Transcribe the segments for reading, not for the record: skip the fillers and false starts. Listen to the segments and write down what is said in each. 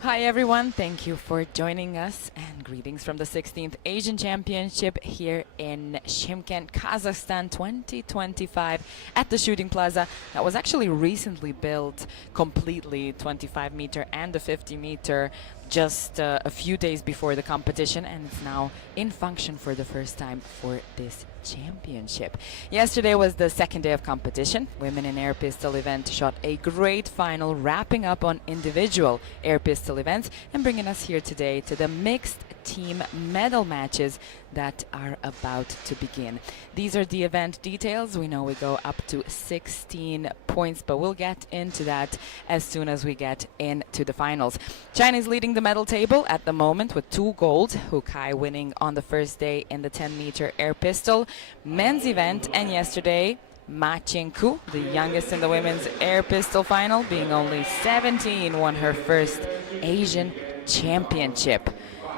Hi everyone, thank you for joining us and greetings from the 16th Asian Championship here in Shymkent, Kazakhstan 2025 at the Shooting Plaza that was actually recently built completely, 25-meter and the 50-meter, just a few days before the competition, and it's now in function for the first time for this championship. Yesterday was the second day of competition. Women in air pistol event shot a great final, wrapping up on individual air pistol events and bringing us here today to the mixed team medal matches that are about to begin. These are the event details. We know we go up to 16 points, but we'll get into that as soon as we get into the finals. China is leading the medal table at the moment with 2 gold, Hu Kai winning on the first day in the 10-meter air pistol men's event, and yesterday Ma Ching-ku, the youngest in the women's air pistol final, being only 17, won her first Asian championship.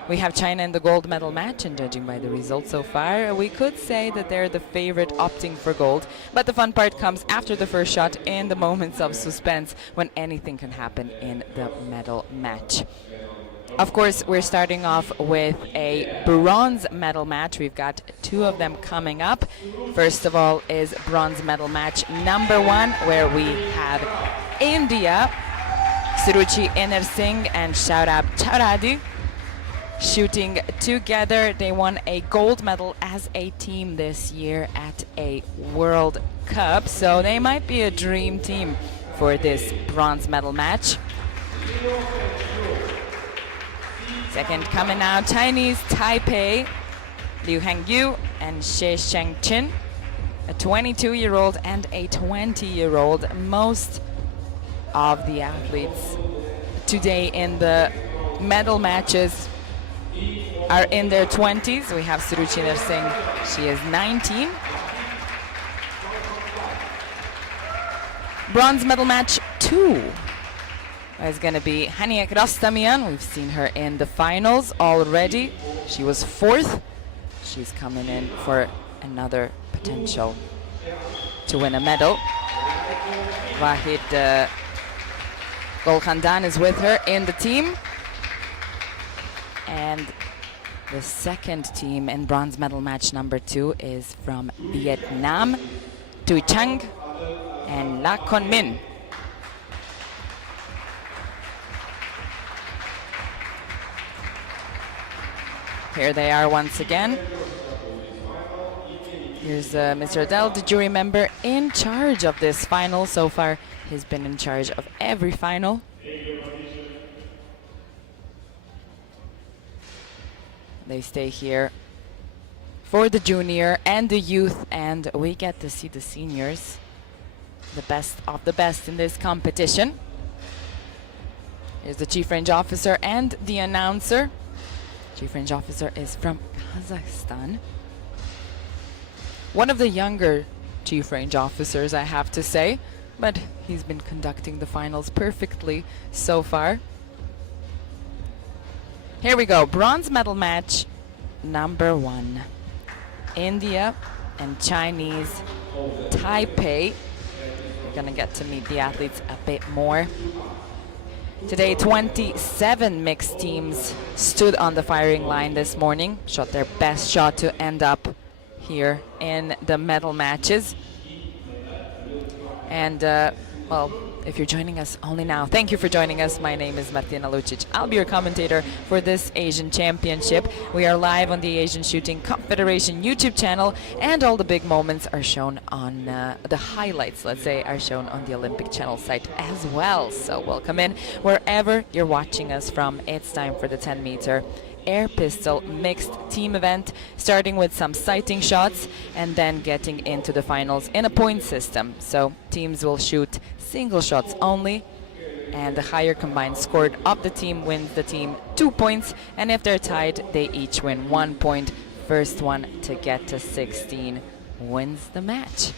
We have China in the gold medal match, and judging by the results so far, we could say that they're the favorite opting for gold. But the fun part comes after the first shot, in the moments of suspense when anything can happen in the medal match. Of course, we're starting off with a bronze medal match. We've got 2 of them coming up. First of all is bronze medal match number 1, where we have India, Suruchi Inersingh and Shaurab Charadi shooting together. They won a gold medal as a team this year at a World Cup, so they might be a dream team for this bronze medal match. Second coming out, Chinese Taipei, Liu Hengyu and Xie Shengqin, a 22-year-old and a 20-year-old. Most of the athletes today in the medal matches are in their 20s. We have Suruchi Inersingh, she is 19. Bronze medal match 2 is going to be Haniek Rastamian. We've seen her in the finals already. She was 4th. She's coming in for another potential to win a medal. Wahid Golkhandan is with her in the team. And the second team in bronze medal match number 2 is from Vietnam, Tui Chang and La Con Min. Here they are once again. Here's Mr. Adel, the jury member in charge of this final. So far, he's been in charge of every final. They stay here for the junior and the youth, and we get to see the seniors, the best of the best in this competition. Here's the Chief Range Officer and the announcer. Chief Range Officer is from Kazakhstan. One of the younger Chief Range Officers, I have to say, but he's been conducting the finals perfectly so far. Here we go, bronze medal match number 1. India and Chinese Taipei. We're gonna get to meet the athletes a bit more. Today, 27 mixed teams stood on the firing line this morning, shot their best shot to end up here in the medal matches. And, well, if you're joining us only now, thank you for joining us. My name is Martina Lucic. I'll be your commentator for this Asian Championship. We are live on the Asian Shooting Confederation YouTube channel, and all the big moments are shown on the highlights, let's say, are shown on the Olympic Channel site as well. So welcome in wherever you're watching us from. It's time for the 10-meter air pistol mixed team event, starting with some sighting shots and then getting into the finals in a point system. So teams will shoot single shots only, and the higher combined score of the team wins the team 2 points, and if they're tied, they each win 1 point. First one to get to 16 wins the match.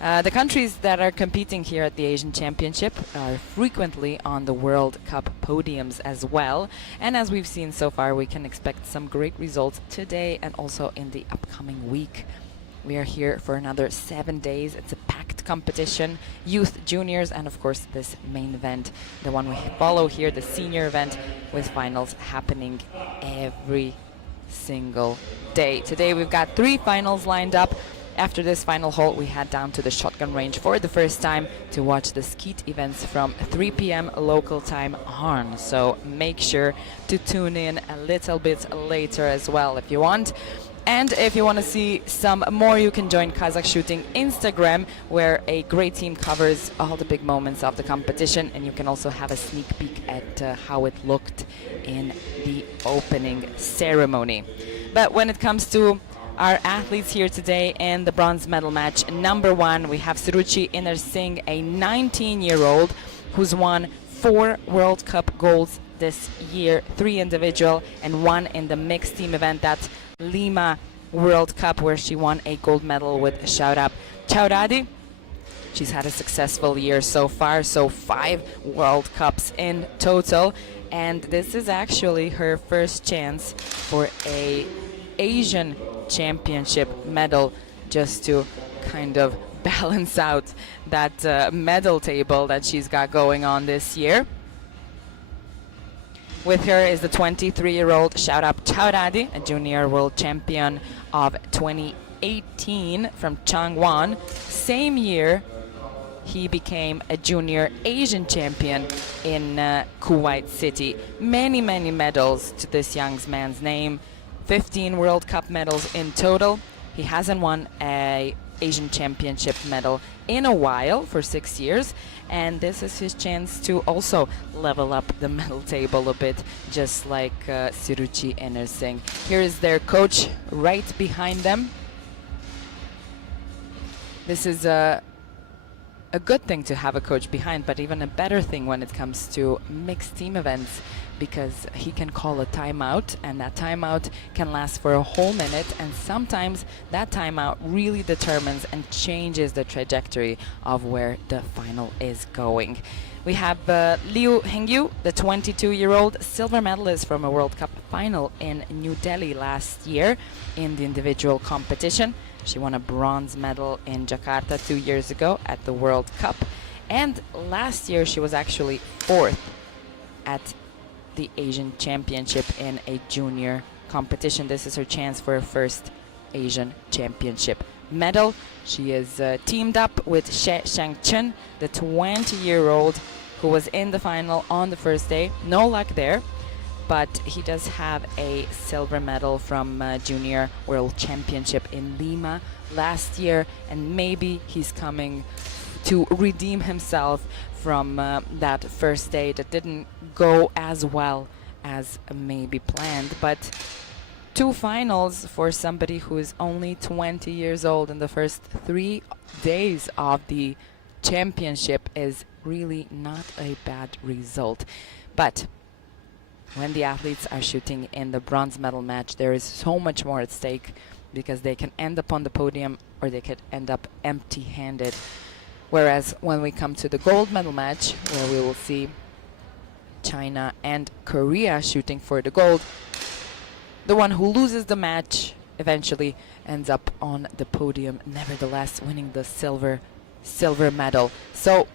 The countries that are competing here at the Asian Championship are frequently on the World Cup podiums as well. And as we've seen so far, we can expect some great results today and also in the upcoming week. We are here for another 7 days. It's a packed competition, youth, juniors, and of course this main event, the one we follow here, the senior event, with finals happening every single day. Today we've got 3 finals lined up. After this final hole, we head down to the shotgun range for the first time to watch the skeet events from 3 p.m. local time on. So make sure to tune in a little bit later as well if you want. And if you want to see some more, you can join Kazakh Shooting Instagram, where a great team covers all the big moments of the competition. And you can also have a sneak peek at how it looked in the opening ceremony. But when it comes to our athletes here today in the bronze medal match, number 1, we have Suruchi Inersingh, a 19-year-old who's won 4 World Cup golds this year, 3 individual and 1 in the mixed team event. That's Lima World Cup, where she won a gold medal with Shaurab Chauradi. She's had a successful year so far, so 5 World Cups in total, and this is actually her first chance for a Asian Championship medal, just to kind of balance out that medal table that she's got going on this year. With her is the 23-year-old Shaurab Chauradi, a junior world champion of 2018 from Changwon. Same year, he became a junior Asian champion in Kuwait City. Many medals to this young man's name. 15 World Cup medals in total. He hasn't won a Asian Championship medal in a while, for 6 years, and this is his chance to also level up the medal table a bit, just like Suruchi Inersingh. Here is their coach right behind them. This is a good thing to have a coach behind, but even a better thing when it comes to mixed team events, because he can call a timeout, and that timeout can last for a whole minute, and sometimes that timeout really determines and changes the trajectory of where the final is going. We have Liu Hengyu, the 22-year-old silver medalist from a World Cup final in New Delhi last year in the individual competition. She won a bronze medal in Jakarta 2 years ago at the World Cup, and last year she was actually 4th at the Asian Championship in a junior competition. This is her chance for her first Asian Championship medal. She is teamed up with She Shangchun, the 20-year-old who was in the final on the first day. No luck there, but he does have a silver medal from Junior World Championship in Lima last year, and maybe he's coming to redeem himself from that first day that didn't go as well as maybe planned. But 2 finals for somebody who is only 20 years old in the first 3 days of the championship is really not a bad result. But when the athletes are shooting in the bronze medal match, there is so much more at stake, because they can end up on the podium or they could end up empty-handed. Whereas when we come to the gold medal match, where we will see China and Korea shooting for the gold, the one who loses the match eventually ends up on the podium, nevertheless winning the silver silver medal. So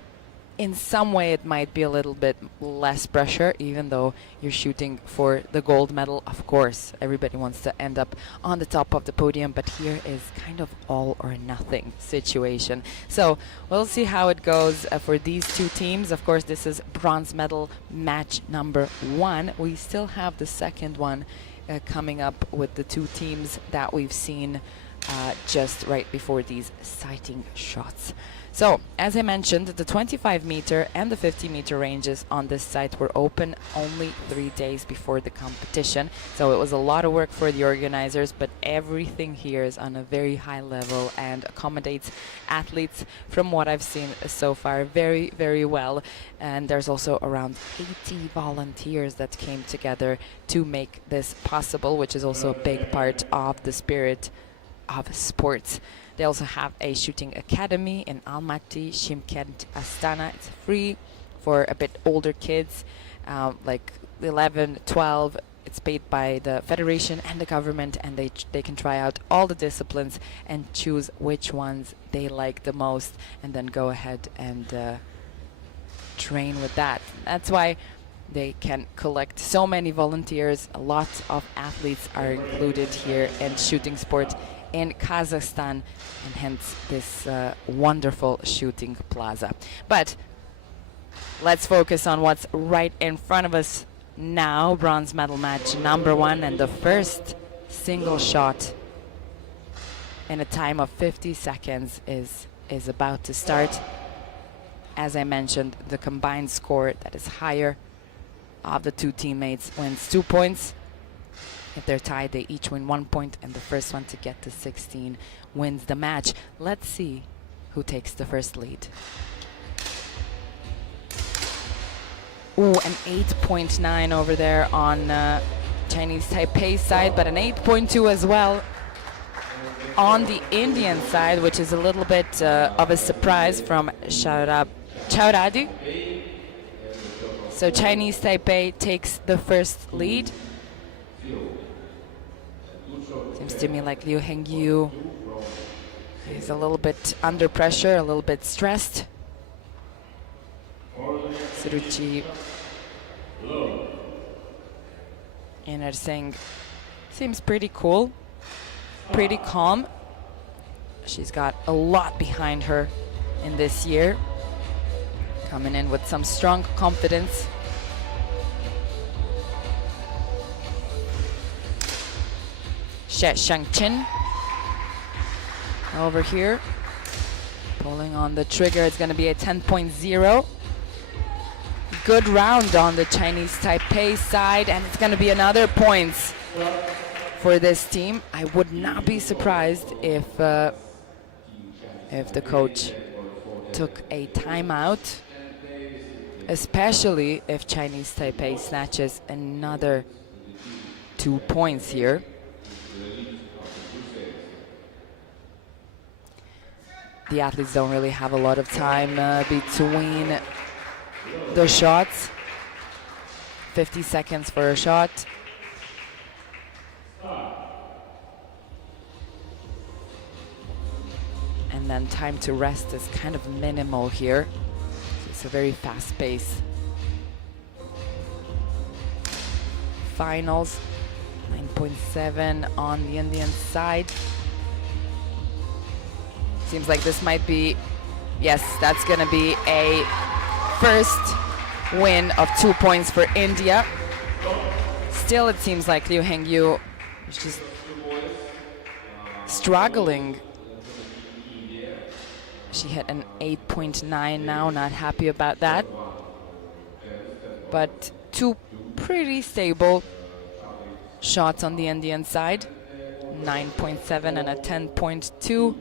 in some way it might be a little bit less pressure, even though you're shooting for the gold medal. Of course, everybody wants to end up on the top of the podium, but here is kind of all or nothing situation. So we'll see how it goes for these two teams. Of course, this is bronze medal match number 1. We still have the second one coming up with the two teams that we've seen just right before these sighting shots. So, as I mentioned, the 25-meter and the 50-meter ranges on this site were open only 3 days before the competition. So it was a lot of work for the organizers, but everything here is on a very high level and accommodates athletes, from what I've seen so far, very, very well. And there's also around 80 volunteers that came together to make this possible, which is also a big part of the spirit of sports. They also have a shooting academy in Almaty, Shymkent, Astana. It's free for a bit older kids, like 11, 12. It's paid by the Federation and the government, and they can try out all the disciplines and choose which ones they like the most, and then go ahead and train with that. That's why they can collect so many volunteers. A lot of athletes are included here in shooting sport in Kazakhstan, and hence this wonderful shooting plaza. But let's focus on what's right in front of us now. Bronze medal match number 1, and the first single shot in a time of 50 seconds is about to start. As I mentioned, the combined score that is higher of the two teammates wins 2 points. If they're tied, they each win 1 point, and the first one to get to 16 wins the match. Let's see who takes the first lead. Ooh, an 8.9 over there on Chinese Taipei side, but an 8.2 as well on the Indian side, which is a little bit of a surprise from Chauradu. So Chinese Taipei takes the first lead. Seems to me like Liu Hengyu is a little bit under pressure, a little bit stressed. Suruchi Inersing seems pretty cool, pretty calm. She's got a lot behind her in this year, coming in with some strong confidence. She Shangqin over here, pulling on the trigger. It's going to be a 10.0. Good round on the Chinese Taipei side, and it's going to be another points for this team. I would not be surprised if the coach took a timeout, especially if Chinese Taipei snatches another 2 points here. The athletes don't really have a lot of time between the shots. 50 seconds for a shot. And then time to rest is kind of minimal here. It's a very fast pace. Finals, 9.7 on the Indian side. Seems like this might be, yes, that's going to be a first win of 2 points for India. Still, it seems like Liu Hengyu is just struggling. She hit an 8.9 now, not happy about that. But 2 pretty stable shots on the Indian side, 9.7 and a 10.2.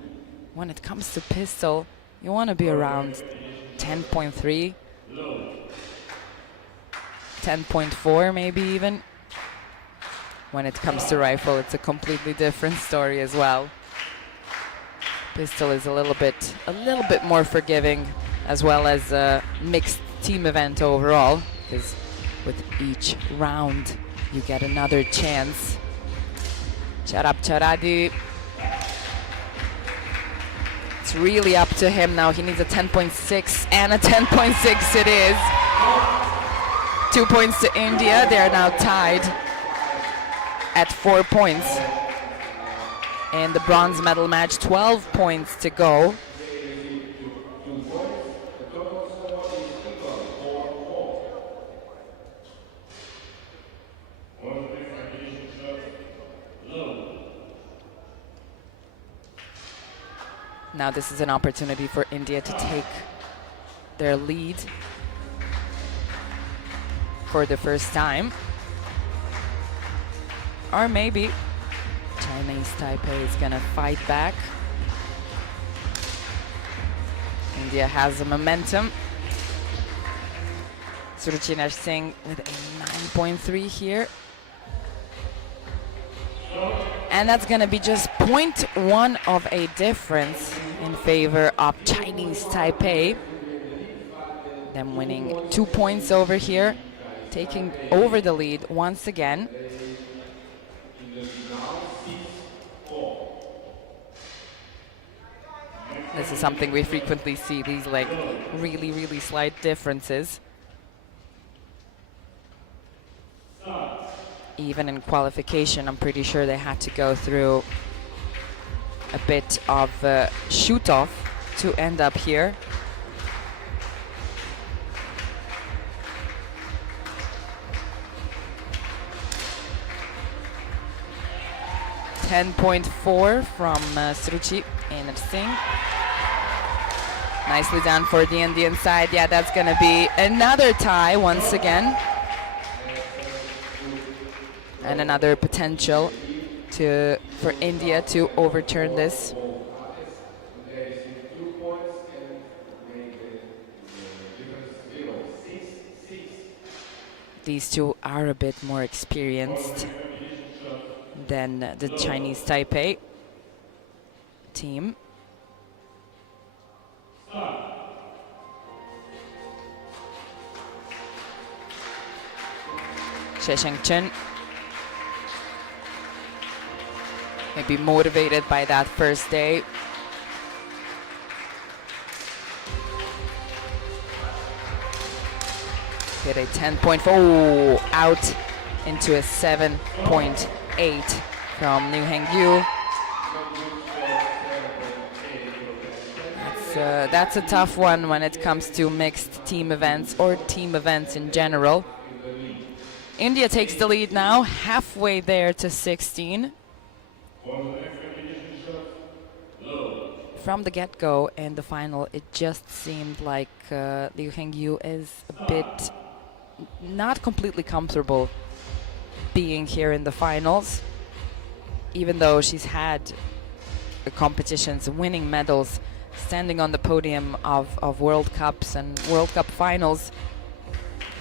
When it comes to pistol, you want to be around 10.3, 10.4 maybe even. When it comes to rifle, it's a completely different story as well. Pistol is a little bit more forgiving, as well as a mixed team event overall, because with each round you get another chance. Charab Charadi It's really up to him now. He needs a 10.6, and a 10.6 it is. 2 points to India. They are now tied at 4 points. In the bronze medal match, 12 points to go. Now this is an opportunity for India to take their lead for the first time. Or maybe Chinese Taipei is gonna fight back. India has the momentum. Suruchi Singh with a 9.3 here. And that's gonna be just 0.1 of a difference in favor of Chinese Taipei. Them winning 2 points over here, taking over the lead once again. This is something we frequently see, these like really slight differences. Even in qualification, I'm pretty sure they had to go through a bit of shoot-off to end up here. .4 from Suruchi and Singh. Nicely done for the Indian side. Yeah, that's going to be another tie once again. And another potential for India to overturn this. These two are a bit more experienced than the Chinese Taipei team. Shesheng Chen maybe motivated by that first day. Hit a 10.4, out into a 7.8 from Liu Hengyu. That's a tough one when it comes to mixed team events or team events in general. India takes the lead now, halfway there to 16. From the get-go in the final, it just seemed like Liu Hengyu is a bit not completely comfortable being here in the finals, even though she's had competitions, winning medals, standing on the podium of World Cups and World Cup finals.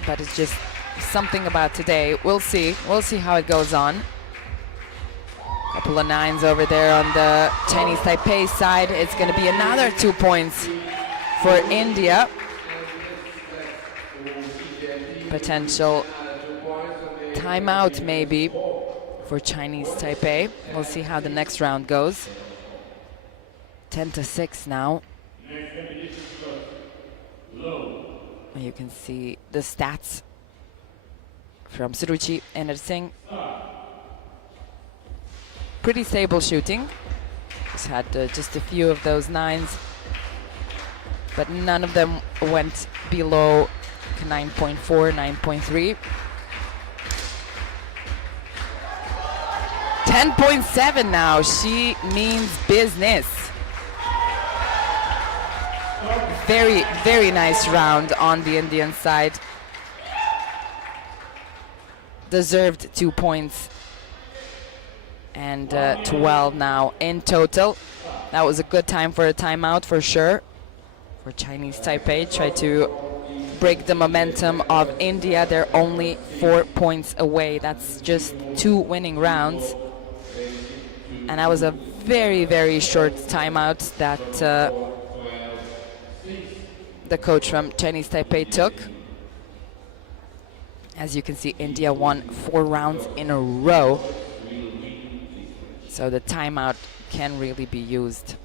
But it's just something about today. We'll see how it goes on. Couple of nines over there on the Chinese Taipei side. It's going to be another 2 points for India. Potential timeout maybe for Chinese Taipei. We'll see how the next round goes. 10-6 now. You can see the stats from Suruchi and Singh. Pretty stable shooting. Just had just a few of those nines, but none of them went below 9.4, 9.3. 10.7 now. She means business. Very nice round on the Indian side. Deserved 2 points. And 12 now in total. That was a good time for a timeout for sure. For Chinese Taipei, try to break the momentum of India. They're only 4 points away. That's just 2 winning rounds. And that was a very short timeout that the coach from Chinese Taipei took. As you can see, India won 4 rounds in a row. So the timeout can really be used.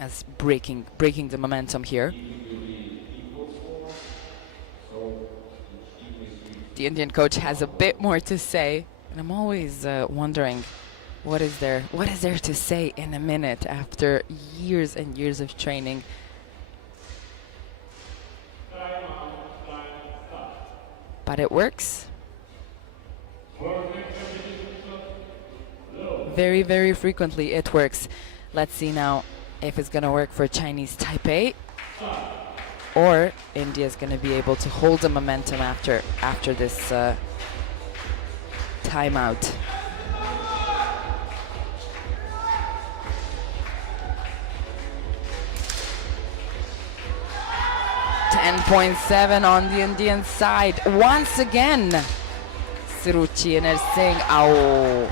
as breaking the momentum here. The Indian coach has a bit more to say, and I'm always wondering what is there to say in a minute after years and years of training. But it works. Very, very frequently it works. Let's see now if it's gonna work for Chinese Taipei, or India is gonna be able to hold the momentum after this timeout. .7 on the Indian side. Once again, Suruchi Singh. Oh.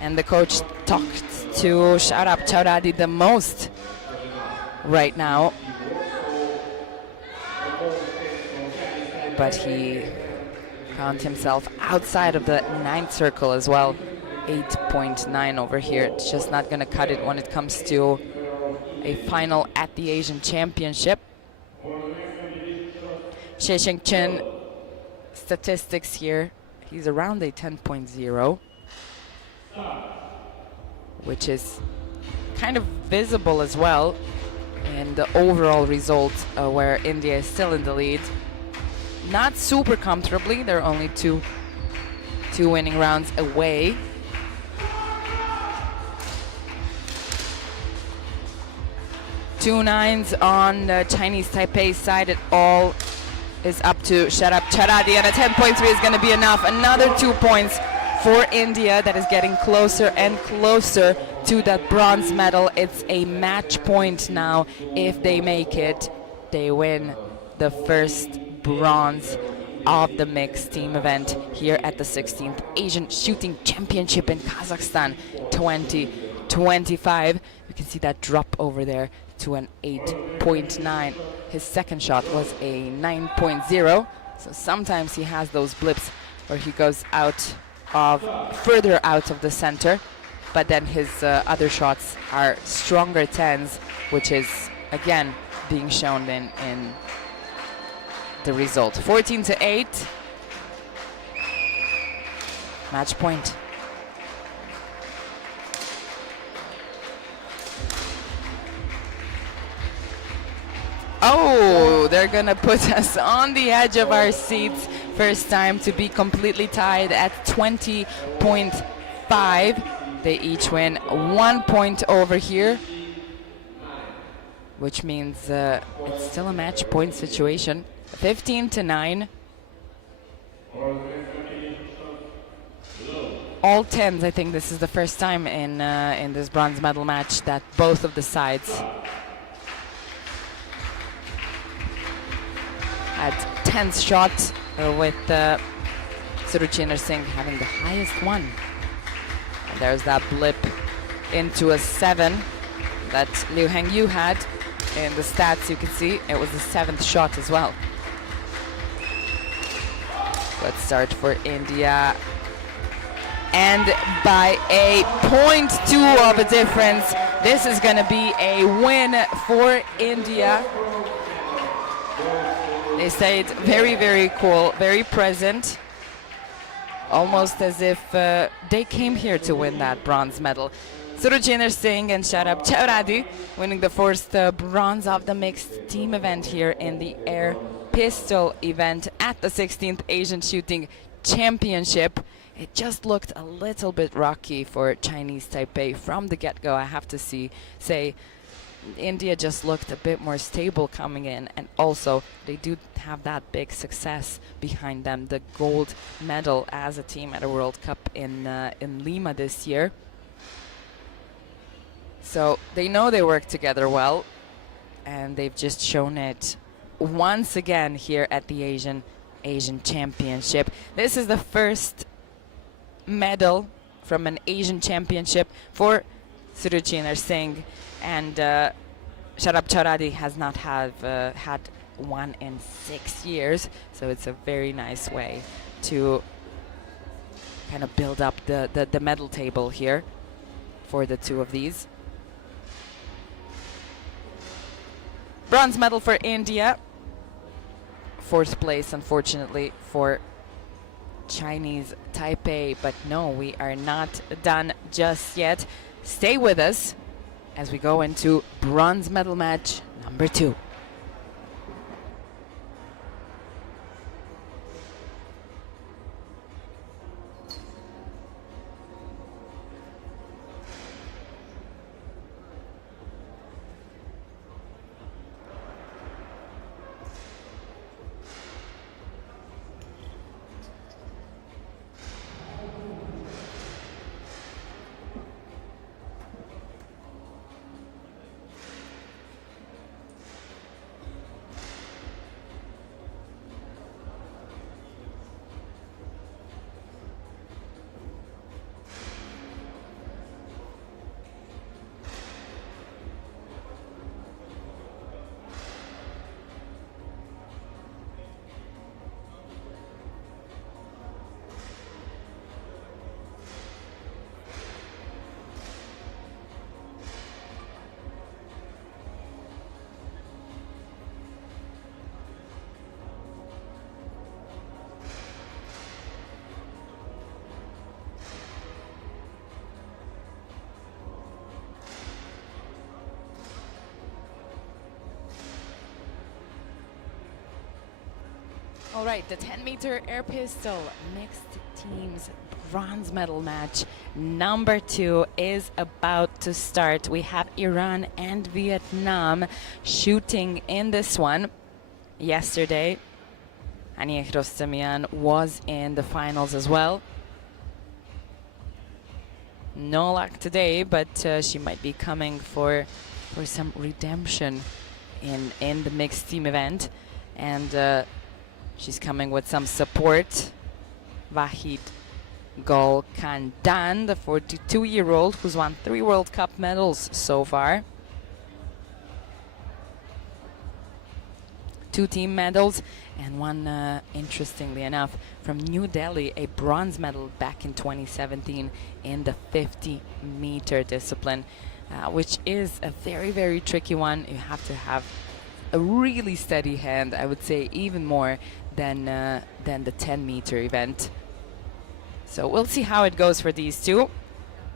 And the coach talked to Sharab Chauradi the most right now. But he found himself outside of the 9th circle as well. 8.9 over here. It's just not going to cut it when it comes to a final at the Asian Championship. Xie Shengchen statistics here. He's around a 10.0, which is kind of visible as well in the overall result, where India is still in the lead. Not super comfortably. They're only two winning rounds away. Two nines on the Chinese Taipei side. It all is up to Sharab Chauradi, and a 10.3 is going to be enough. Another 2 points for India, that is getting closer and closer to that bronze medal. It's a match point now. If they make it, they win the first bronze of the mixed team event here at the 16th Asian Shooting Championship in Kazakhstan 2025. You can see that drop over there to an 8.9. His second shot was a 9.0. So sometimes he has those blips where he goes further out of the center, but then his other shots are stronger 10s, which is again being shown in the result. 14-8. Match point. Oh, they're gonna put us on the edge of our seats. First time to be completely tied at 20.5. They each win 1 point over here, which means it's still a match point situation. 15-9. All 10s. I think this is the first time in this bronze medal match that both of the sides had 10th shot, with Suruchi Singh having the highest one. And there's that blip into a 7 that Liu Hengyu had. In the stats you can see it was the 7th shot as well. Good start for India. And by a 0.2 of a difference, this is going to be a win for India. They stayed very, very cool, very present, almost as if they came here to win that bronze medal. Suruchi Singh and Sharab Chauradi winning the first bronze of the mixed team event here in the air pistol event at the 16th Asian Shooting Championship. It just looked a little bit rocky for Chinese Taipei from the get-go, I have to say. India just looked a bit more stable coming in, and also they do have that big success behind them, the gold medal as a team at a World Cup in Lima this year. So they know they work together well, and they've just shown it once again here at the Asian Championship. This is the first medal from an Asian Championship for Suruchi Singh, and Sharab Chauradi has not had one in 6 years, so it's a very nice way to kind of build up the medal table here for the two of these. Bronze medal for India. Fourth place, unfortunately, for Chinese Taipei. But no, we are not done just yet. Stay with us as we go into bronze medal match number 2. All right, the 10-meter air pistol mixed teams bronze medal match number 2 is about to start. We have Iran and Vietnam shooting in this one. Yesterday, Ania Rostamian was in the finals as well. No luck today, but she might be coming for some redemption in the mixed team event. And she's coming with some support. Wahid Gol Kandan, the 42-year-old who's won 3 World Cup medals so far. 2 team medals and one, interestingly enough, from New Delhi, a bronze medal back in 2017 in the 50-meter discipline, which is a very, very tricky one. You have to have a really steady hand, I would say, even more than the 10-meter event. So we'll see how it goes for these two.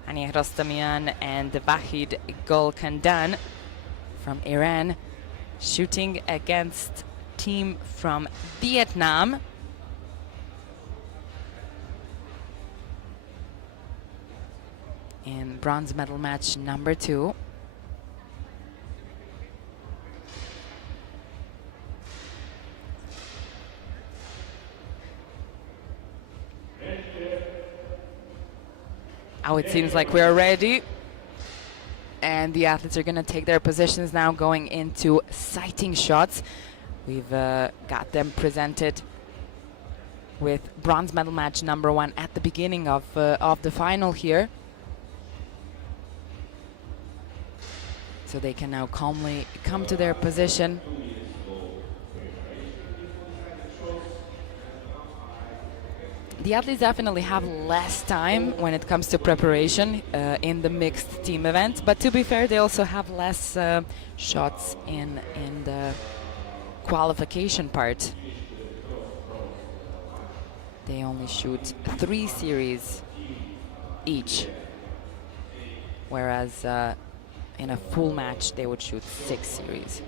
Ania Rostamian and Wahid Gol Kandan from Iran shooting against team from Vietnam. In bronze medal match number 2. Now it seems like we're ready. And the athletes are going to take their positions now, going into sighting shots. We've got them presented with bronze medal match number 1 at the beginning of the final here. So they can now calmly come to their position. The athletes definitely have less time when it comes to preparation in the mixed team event, but to be fair, they also have less shots in the qualification part. They only shoot 3 series each, whereas in a full match they would shoot 6 series.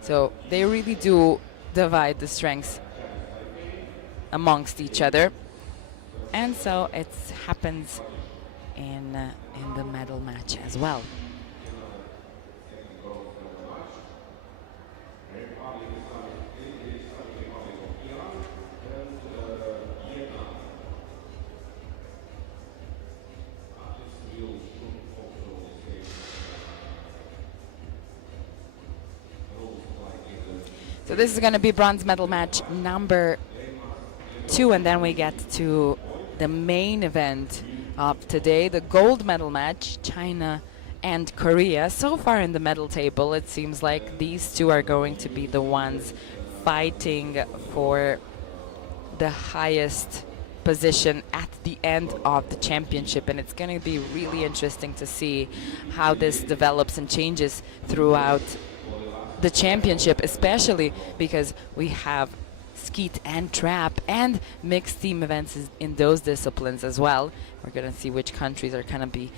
So they really do divide the strengths amongst each other. And so it happens in the medal match as well. So this is going to be bronze medal match number 2, and then we get to the main event of today, the gold medal match, China and Korea. So far in the medal table, it seems like these two are going to be the ones fighting for the highest position at the end of the championship, and it's going to be really interesting to see how this develops and changes throughout the championship, especially because we have skeet and trap and mixed team events in those disciplines as well. We're going to see which countries are going to be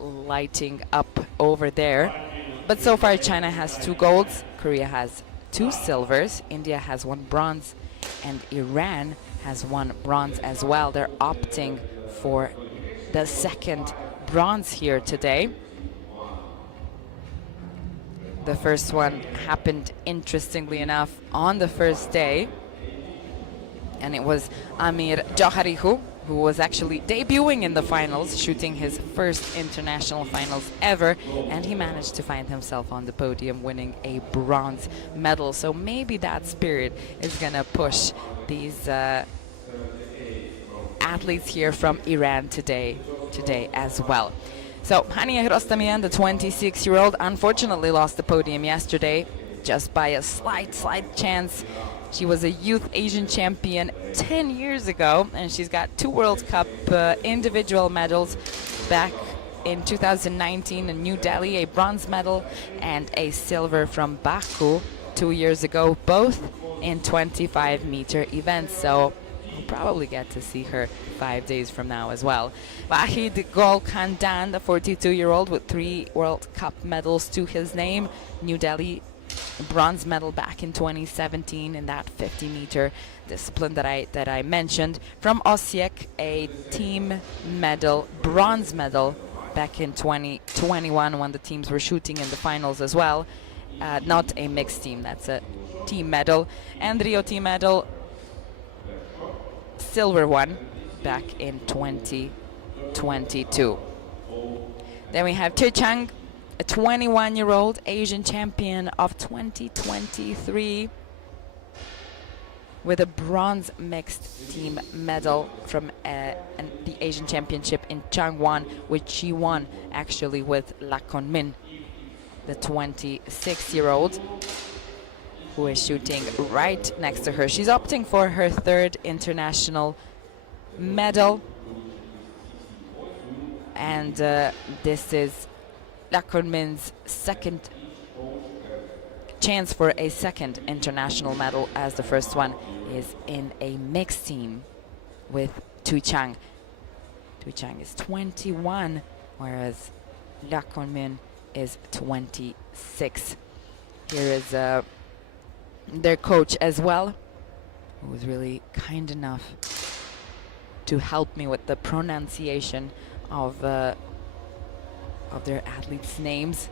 lighting up over there. But so far, China has 2 golds, Korea has 2 silvers, India has 1 bronze, and Iran has 1 bronze as well. They're opting for the 2nd bronze here today. The first one happened, interestingly enough, on the first day, and it was Amir Joharihu, who was actually debuting in the finals, shooting his first international finals ever, and he managed to find himself on the podium winning a bronze medal. So maybe that spirit is gonna push these athletes here from Iran today as well. So Hania Rostamian, the 26-year-old, unfortunately lost the podium yesterday just by a slight chance. She was a youth Asian champion 10 years ago, and she's got 2 World Cup individual medals back in 2019 in New Delhi, a bronze medal and a silver from Baku 2 years ago, both in 25-meter events. So we'll probably get to see her 5 days from now as well. Wahid Gol Khandan, the 42-year-old with 3 World Cup medals to his name. New Delhi bronze medal back in 2017 in that 50-meter discipline that I mentioned. From Osijek, a team medal, bronze medal back in 2021 when the teams were shooting in the finals as well. Not a mixed team, that's a team medal. And Rio team medal, silver one back in 2022. Then we have Choi Chang, a 21-year-old Asian champion of 2023 with a bronze mixed team medal from the Asian Championship in Changwon, which she won actually with Lakon Min, the 26-year-old, who is shooting right next to her. She's opting for her 3rd international medal, and this is Lakon Min's 2nd chance for a 2nd international medal, as the first one is in a mixed team with Choi Chang. Choi Chang is 21, whereas Lakon Min is 26. Here is their coach as well, who was really kind enough to help me with the pronunciation of their athletes' names.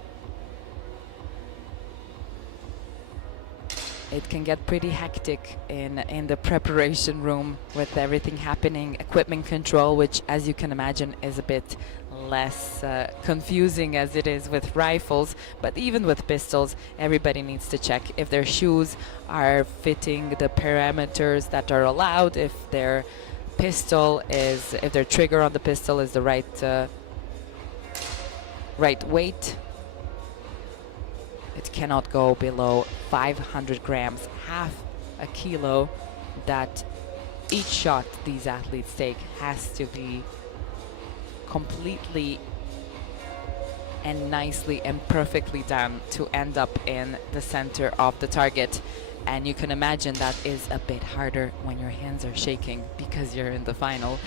It can get pretty hectic in the preparation room with everything happening, equipment control, which, as you can imagine, is a bit less confusing as it is with rifles. But even with pistols, everybody needs to check if their shoes are fitting the parameters that are allowed, if their trigger on the pistol is the right weight. It cannot go below 500 grams, half a kilo. That each shot these athletes take has to be completely and nicely and perfectly done to end up in the center of the target. And you can imagine that is a bit harder when your hands are shaking because you're in the final,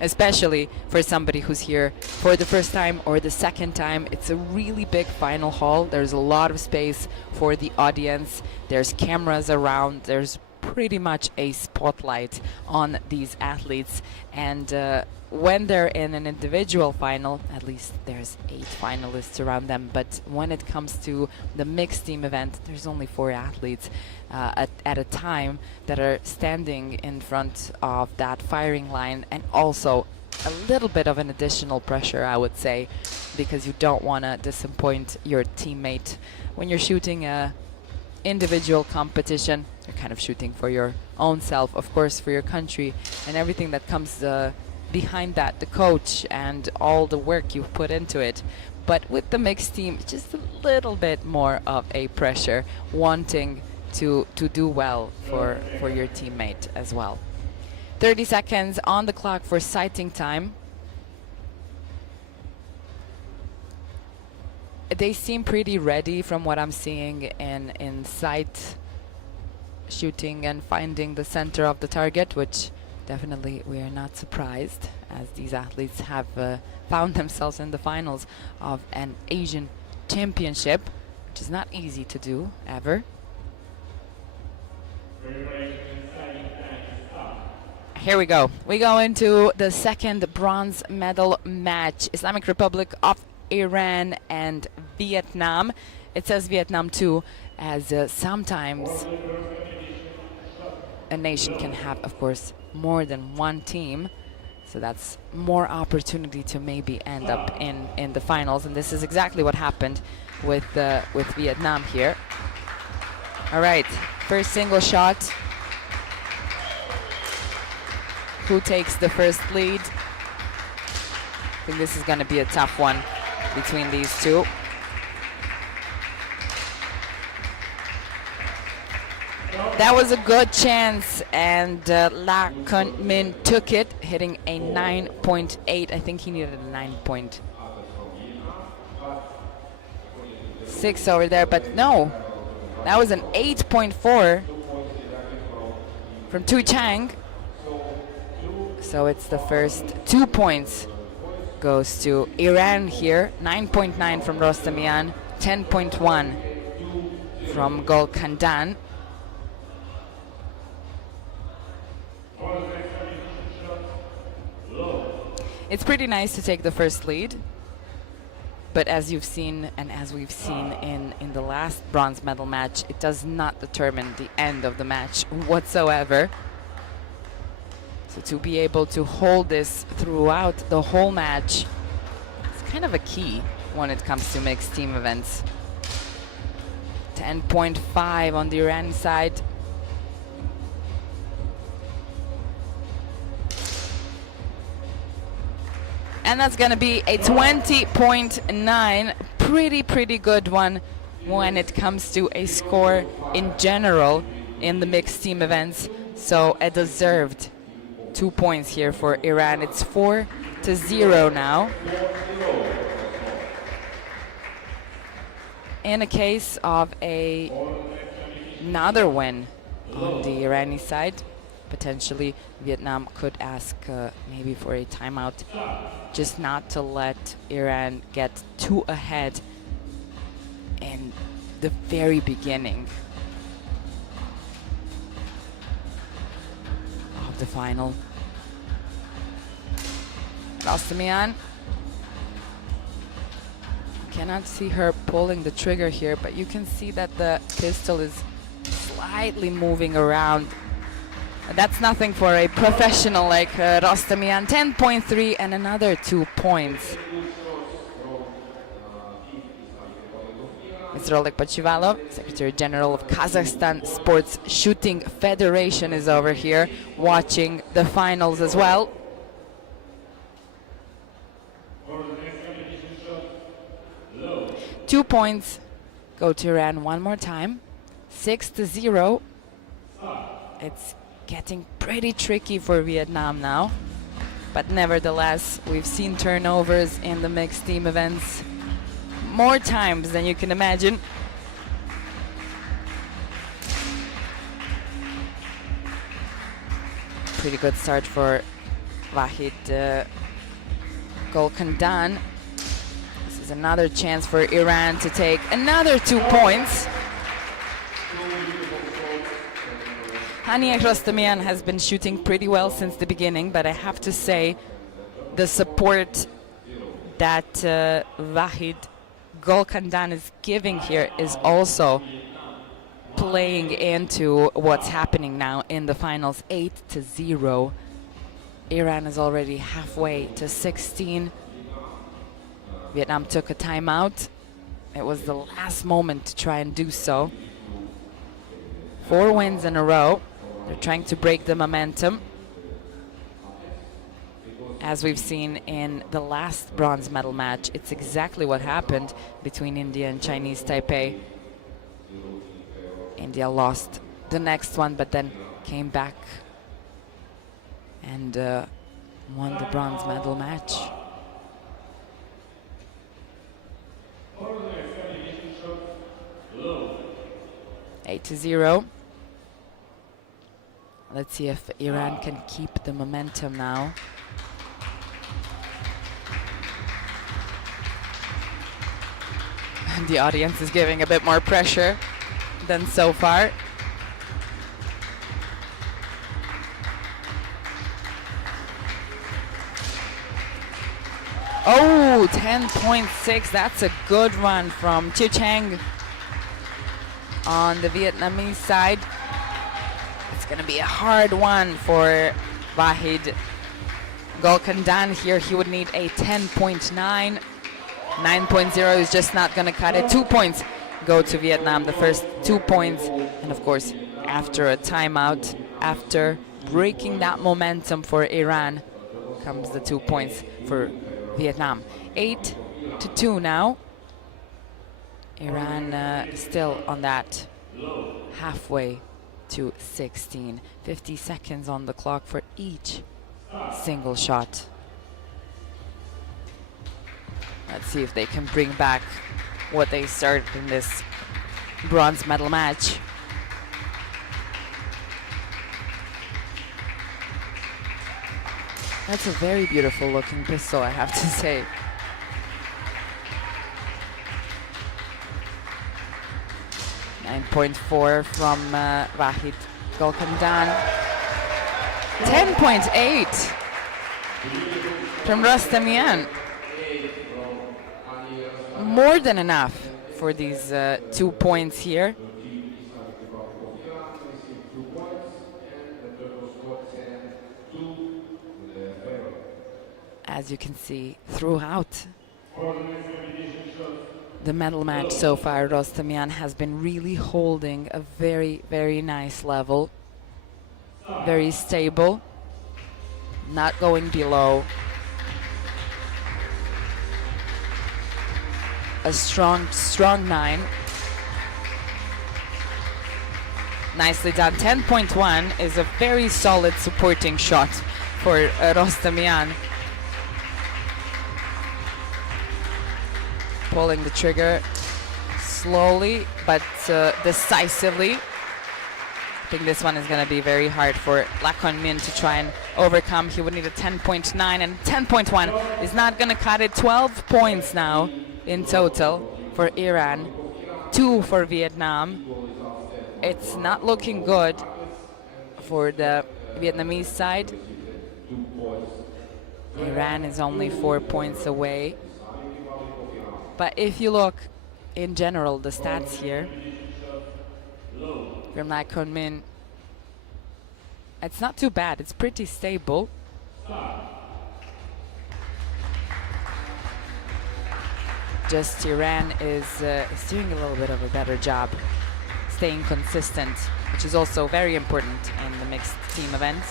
especially for somebody who's here for the first time or the second time. It's a really big final hall. There's a lot of space for the audience. There's cameras around. There's pretty much a spotlight on these athletes. And when they're in an individual final, at least there's 8 finalists around them. But when it comes to the mixed team event, there's only 4 athletes at a time that are standing in front of that firing line, and also a little bit of an additional pressure, I would say, because you don't want to disappoint your teammate. When you're shooting a individual competition, you're kind of shooting for your own self, of course, for your country, and everything that comes behind that, the coach and all the work you've put into it. But with the mixed team, just a little bit more of a pressure, wanting to do well for your teammate as well. 30 seconds on the clock for sighting time. they seem pretty ready from what I'm seeing in sight shooting and finding the center of the target, which definitely we are not surprised, as these athletes have found themselves in the finals of an Asian championship, which is not easy to do ever. Here we go. We go into the second bronze medal match. Islamic Republic of Iran and Vietnam. It says Vietnam too, as sometimes a nation can have, of course, more than one team. So that's more opportunity to maybe end up in the finals. And this is exactly what happened with Vietnam here. All right, first single shot. Who takes the first lead? I think this is going to be a tough one between these two. That was a good chance, and La Kun Min took it, hitting a 9.8. I think he needed a 9.6 over there, but no. That was an 8.4 from Tu Chang. So it's the first 2 points goes to Iran here. 9.9 from Rostamian, 10.1 from Gol Kandan. It's pretty nice to take the first lead, but as you've seen and as we've seen in the last bronze medal match, it does not determine the end of the match whatsoever. So to be able to hold this throughout the whole match, it's kind of a key when it comes to mixed team events. 10.5 on the Iran side. And that's going to be a 20.9. Pretty good one when it comes to a score in general in the mixed team events. So a deserved 2 points here for Iran. It's 4-0 now. In a case of another win on the Irani side, potentially Vietnam could ask maybe for a timeout, just not to let Iran get too ahead in the very beginning of the final. Rostamian. Cannot see her pulling the trigger here, but you can see that the pistol is slightly moving around. That's nothing for a professional like Rostamian. 10.3 and another 2 points. Mr. Oleg Pochivalov, Secretary General of Kazakhstan Sports Shooting Federation, is over here watching the finals as well. Two points go to Iran one more time. 6-0. It's getting pretty tricky for Vietnam now, but nevertheless we've seen turnovers in the mixed team events more times than you can imagine. Pretty good start for Wahid Gol Kandan. This is another chance for Iran to take another 2 points. Haniek Rostamian has been shooting pretty well since the beginning, but I have to say the support that Wahid Gol Kandan is giving here is also playing into what's happening now in the finals. 8-0. Iran is already halfway to 16. Vietnam took a timeout. It was the last moment to try and do so. 4 wins in a row. They're trying to break the momentum, as we've seen in the last bronze medal match. It's exactly what happened between India and Chinese Taipei. India lost the next one, but then came back and won the bronze medal match. 8-0. Let's see if Iran can keep the momentum now. The audience is giving a bit more pressure than so far. Oh, 10.6. That's a good run from Chi Cheng on the Vietnamese side. It's going to be a hard one for Vahid Golkandan here. He would need a 10.9. 9.0 is just not going to cut it. 2 points go to Vietnam, the first 2 points. And of course, after a timeout, after breaking that momentum for Iran, comes the 2 points for Vietnam. 8-2 now. Iran still on that halfway to 16. 50 seconds on the clock for each single shot. Let's see if they can bring back what they started in this bronze medal match. That's a very beautiful looking pistol, I have to say. .4 from Vahid Golkandan. 10.8 from Rostamian. More than enough for these 2 points here. As you can see throughout the medal match so far, Rostamian has been really holding a very, very nice level. Very stable, not going below. A strong 9. Nicely done. 10.1 is a very solid supporting shot for Rostamian. Pulling the trigger slowly but decisively. I think this one is going to be very hard for Lakon Min to try and overcome. He would need a 10.9, and 10.1 is not going to cut it. 12 points now in total for Iran, 2 for Vietnam. It's not looking good for the Vietnamese side. Iran is only 4 points away. But if you look in general, the stats here from Lakon Min, it's not too bad. It's pretty stable. Just Iran is doing a little bit of a better job staying consistent, which is also very important in the mixed team event.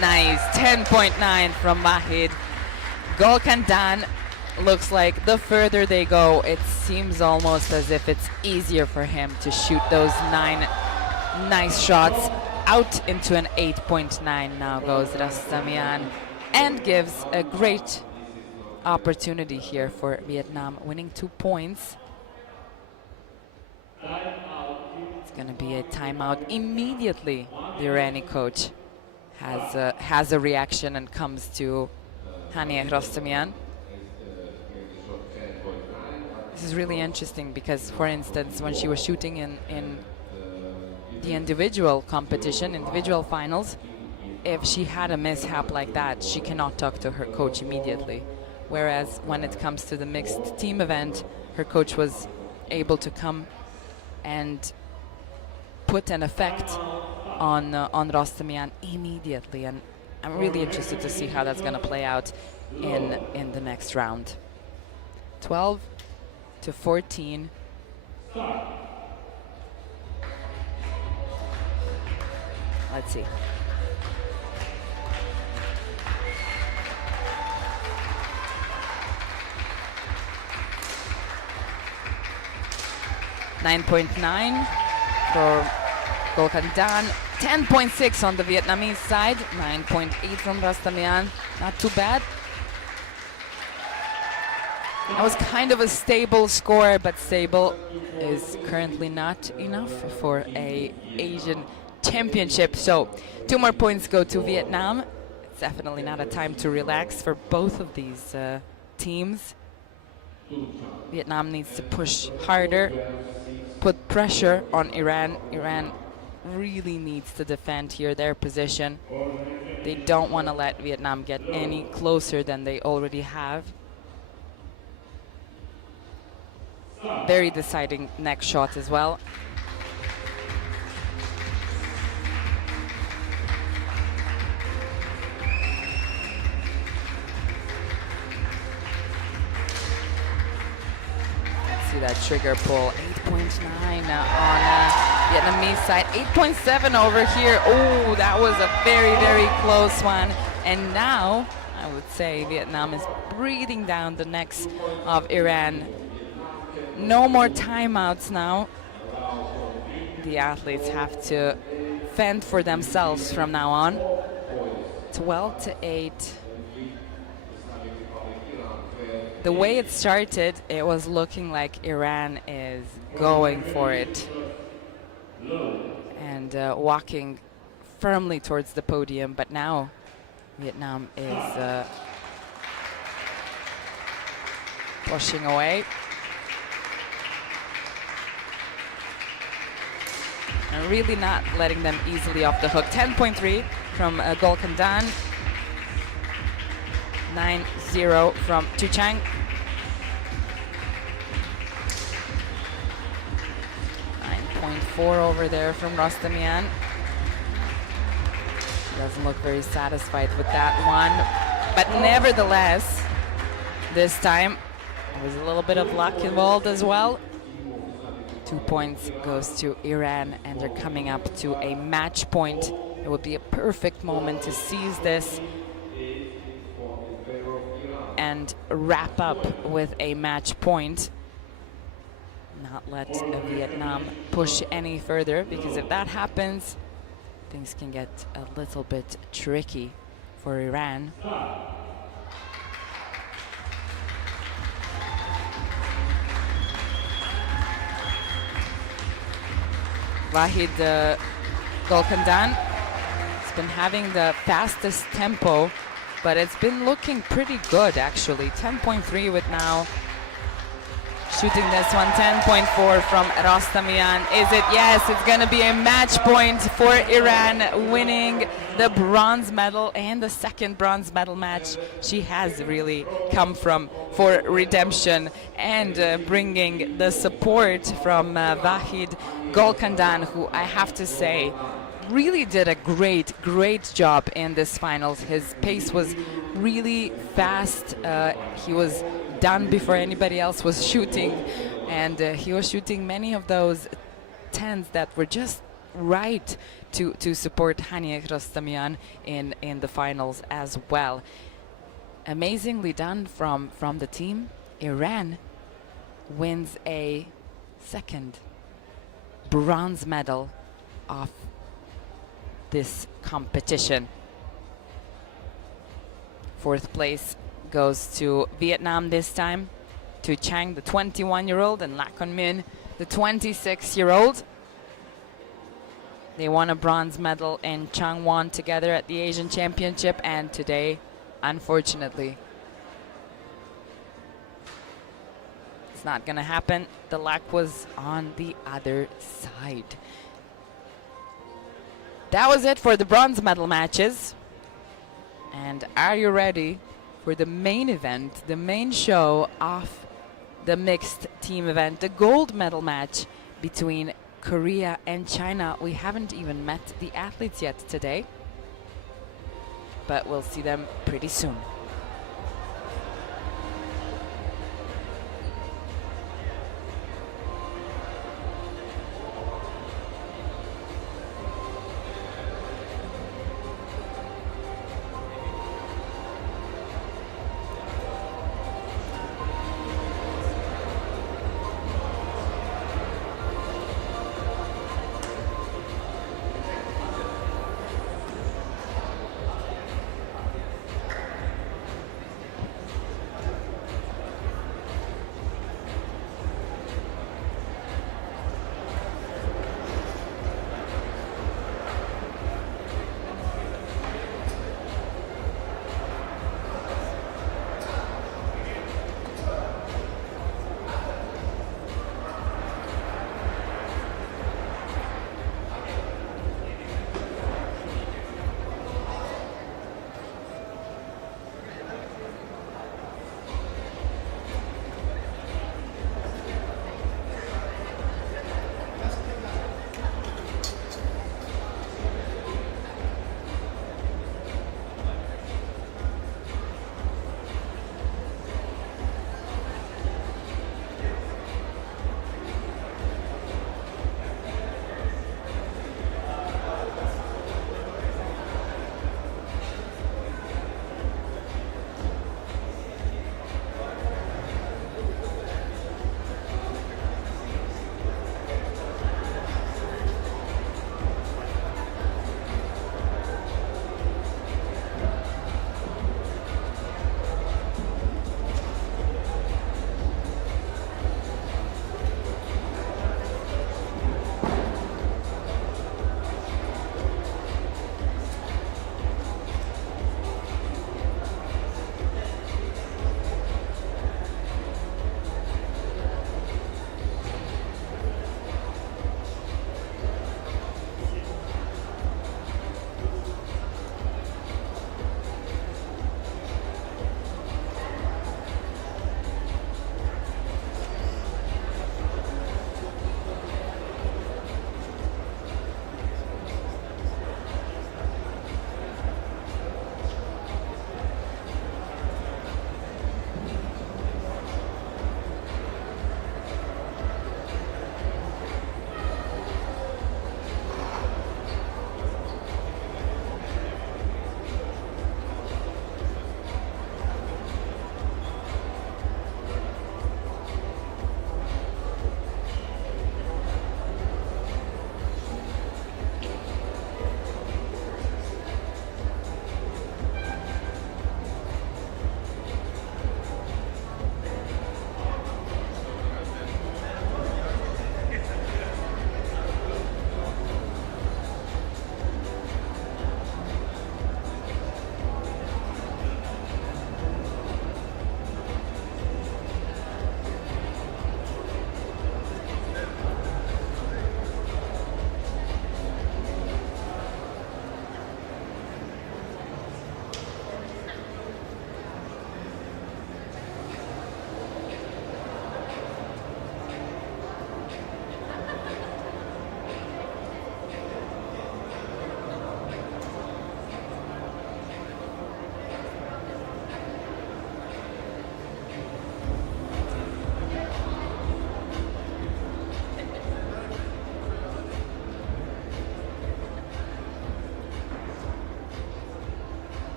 Nice, 10.9 from Vahid Golkandan. Looks like the further they go, it seems almost as if it's easier for him to shoot those 9 nice shots out into an 8.9. Now goes Rostamian and gives a great opportunity here for Vietnam, winning 2 points. It's going to be a timeout immediately. The Irani coach has a reaction and comes to Hanieh Rostamian. This is really interesting because, for instance, when she was shooting in the individual competition, individual finals, if she had a mishap like that, she cannot talk to her coach immediately. Whereas when it comes to the mixed team event, her coach was able to come and put an effect on Rostamian immediately, and I'm really interested to see how that's going to play out in the next round. 12-14. Let's see. .9 for Golkandan, 10.6 on the Vietnamese side, 9.8 from Rostamian. Not too bad. That was kind of a stable score, but stable is currently not enough for a Asian championship. So 2 more points go to Vietnam. It's definitely not a time to relax for both of these teams. Vietnam needs to push harder, put pressure on Iran. Iran really needs to defend here their position. They don't want to let Vietnam get any closer than they already have. Very deciding next shot as well. See that trigger pull, 8.9 on Vietnamese side, 8.7 over here. Oh, that was a very, very close one. And now, I would say Vietnam is breathing down the necks of Iran. No more timeouts now. The athletes have to fend for themselves from now on. 12-8. The way it started, it was looking like Iran is going for it and walking firmly towards the podium, but now Vietnam is pushing away. And really not letting them easily off the hook. 10.3 from Golkan Dan. 9-0 from Tu Chang. 9.4 over there from Rostamian. Doesn't look very satisfied with that one. But nevertheless, this time there was a little bit of luck involved as well. 2 points goes to Iran, and they're coming up to a match point. It would be a perfect moment to seize this and wrap up with a match point. Not let Vietnam push any further, because if that happens, things can get a little bit tricky for Iran. Wahid Golkandan has been having the fastest tempo, but it's been looking pretty good actually. 10.3 with now shooting this one. 10.4 from Rostamian. Is it? Yes, it's going to be a match point for Iran, winning the bronze medal and the second bronze medal match she has really come from for redemption, and bringing the support from Wahid Golkandan, who I have to say really did a great job in this finals. His pace was really fast. He was done before anybody else was shooting, and he was shooting many of those 10s that were just right to support Haniek Rostamian in the finals as well. Amazingly done from the team. Iran wins a second bronze medal of this competition. Fourth place goes to Vietnam this time, to Chang, the 21-year-old, and Lakon Min, the 26-year-old. They won a bronze medal in Changwon together at the Asian Championship, and today, unfortunately, it's not gonna happen. The luck was on the other side. That was it for the bronze medal matches. And are you ready for the main event, the main show of the mixed team event, the gold medal match between Korea and China? We haven't even met the athletes yet today, but we'll see them pretty soon.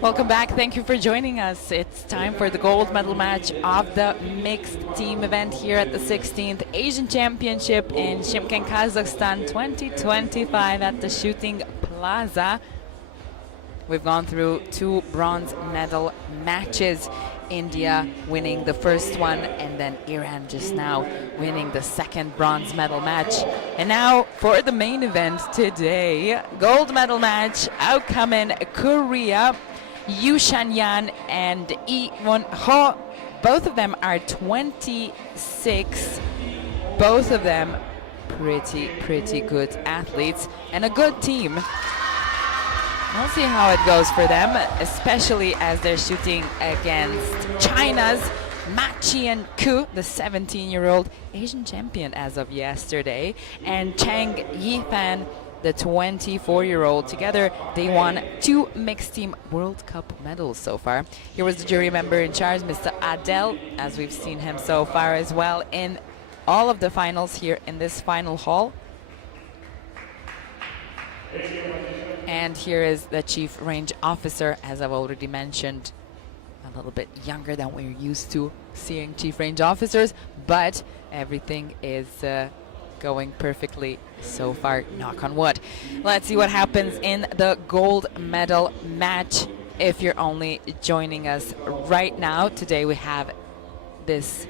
Welcome back. Thank you for joining us. It's time for the gold medal match of the mixed team event here at the 16th Asian Championship in Shymkent, Kazakhstan 2025 at the Shooting Plaza. We've gone through 2 bronze medal matches. India winning the first one, and then Iran just now winning the second bronze medal match. And now for the main event today, gold medal match, outcoming Korea, Yu Shanyan and Lee Won-ho. Both of them are 26. Both of them pretty good athletes and a good team. We'll see how it goes for them, especially as they're shooting against China's Ma Chien-ku, the 17-year-old Asian champion as of yesterday, and Chang Yifan, the 24-year-old. Together, they won 2 mixed team World Cup medals so far. Here was the jury member in charge, Mr. Adel, as we've seen him so far as well in all of the finals here in this final hall. And here is the chief range officer, as I've already mentioned, a little bit younger than we're used to seeing chief range officers, but everything is going perfectly so far, knock on wood. Let's see what happens in the gold medal match. If you're only joining us right now, today we have this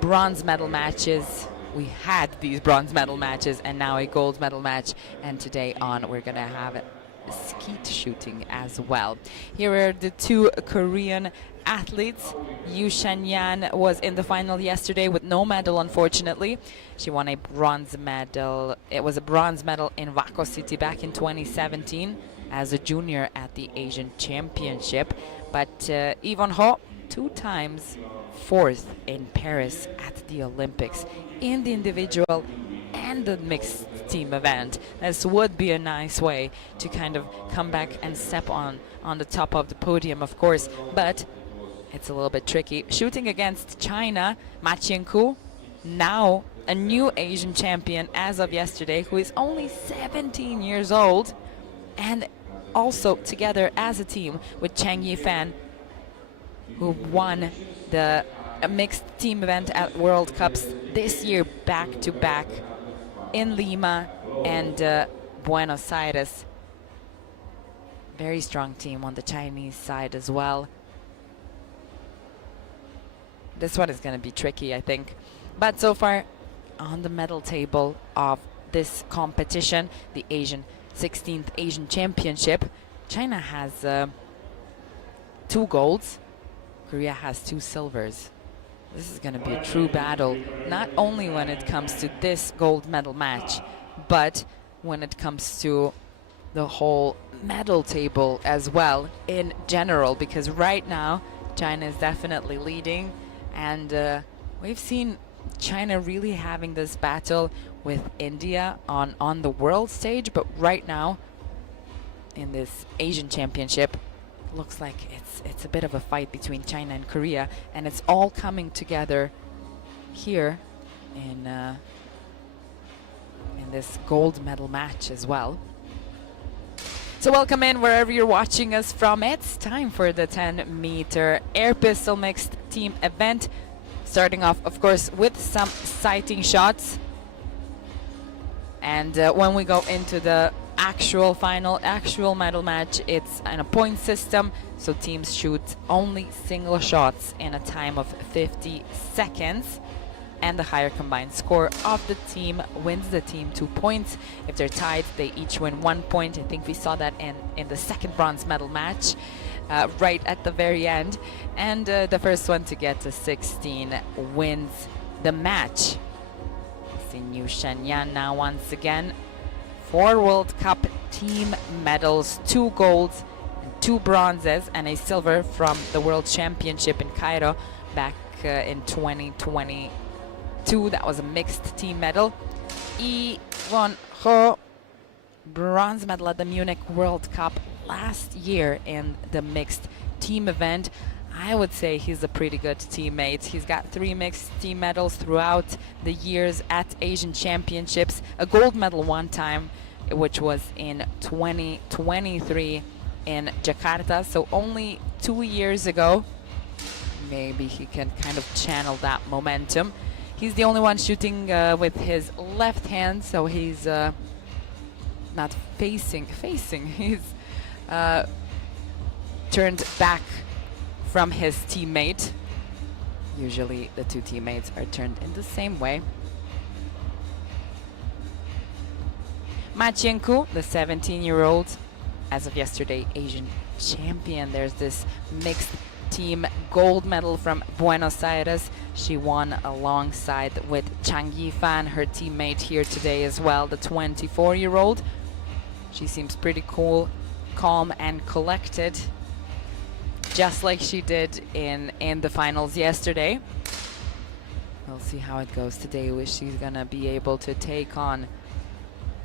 bronze medal matches. We had these bronze medal matches and now a gold medal match, and today on we're gonna have skeet shooting as well. Here are the 2 Korean athletes. Yu Shanyan was in the final yesterday with no medal, unfortunately. She won a bronze medal. It was a bronze medal in Waco City back in 2017 as a junior at the Asian Championship. But Lee Won-ho, 2 times 4th in Paris at the Olympics in the individual and the mixed team event. This would be a nice way to kind of come back and step on the top of the podium, of course, but it's a little bit tricky. Shooting against China, Ma Chien-ku, now a new Asian champion as of yesterday, who is only 17 years old, and also together as a team with Chang Yifan, who won the mixed team event at World Cups this year back to back in Lima and Buenos Aires. Very strong team on the Chinese side as well. This one is going to be tricky, I think. But so far on the medal table of this competition, the 16th Asian Championship, China has 2 golds, Korea has 2 silvers. This is going to be a true battle, not only when it comes to this gold medal match, but when it comes to the whole medal table as well in general, because right now China is definitely leading, and we've seen China really having this battle with India on the world stage, but right now in this Asian Championship, looks like it's a bit of a fight between China and Korea, and it's all coming together here in this gold medal match as well. So welcome in wherever you're watching us from. It's time for the 10-meter air pistol mixed team event, starting off, of course, with some sighting shots. And when we go into the actual medal match, it's in a point system, so teams shoot only single shots in a time of 50 seconds, and the higher combined score of the team wins the team 2 points. If they're tied, they each win 1 point. I think we saw that in the second bronze medal match right at the very end, and the first one to get to 16 wins the match. Yu Shanyan now once again 4 World Cup team medals, 2 golds and 2 bronzes, and a silver from the World Championship in Cairo back in 2022. That was a mixed team medal. Lee Won-ho, bronze medal at the Munich World Cup last year in the mixed team event. I would say he's a pretty good teammate. He's got 3 mixed team medals throughout the years at Asian Championships, a gold medal one time, which was in 2023 in Jakarta, so only 2 years ago. Maybe he can kind of channel that momentum. He's the only one shooting with his left hand, so he's not facing. He's turned back from his teammate. Usually the two teammates are turned in the same way. Macienko, the 17-year-old, as of yesterday, Asian champion. There's this mixed team gold medal from Buenos Aires. She won alongside with Chang Yifan, her teammate here today as well, the 24-year-old. She seems pretty cool, calm and collected, just like she did in the finals yesterday. We'll see how it goes today. Wish she's gonna be able to take on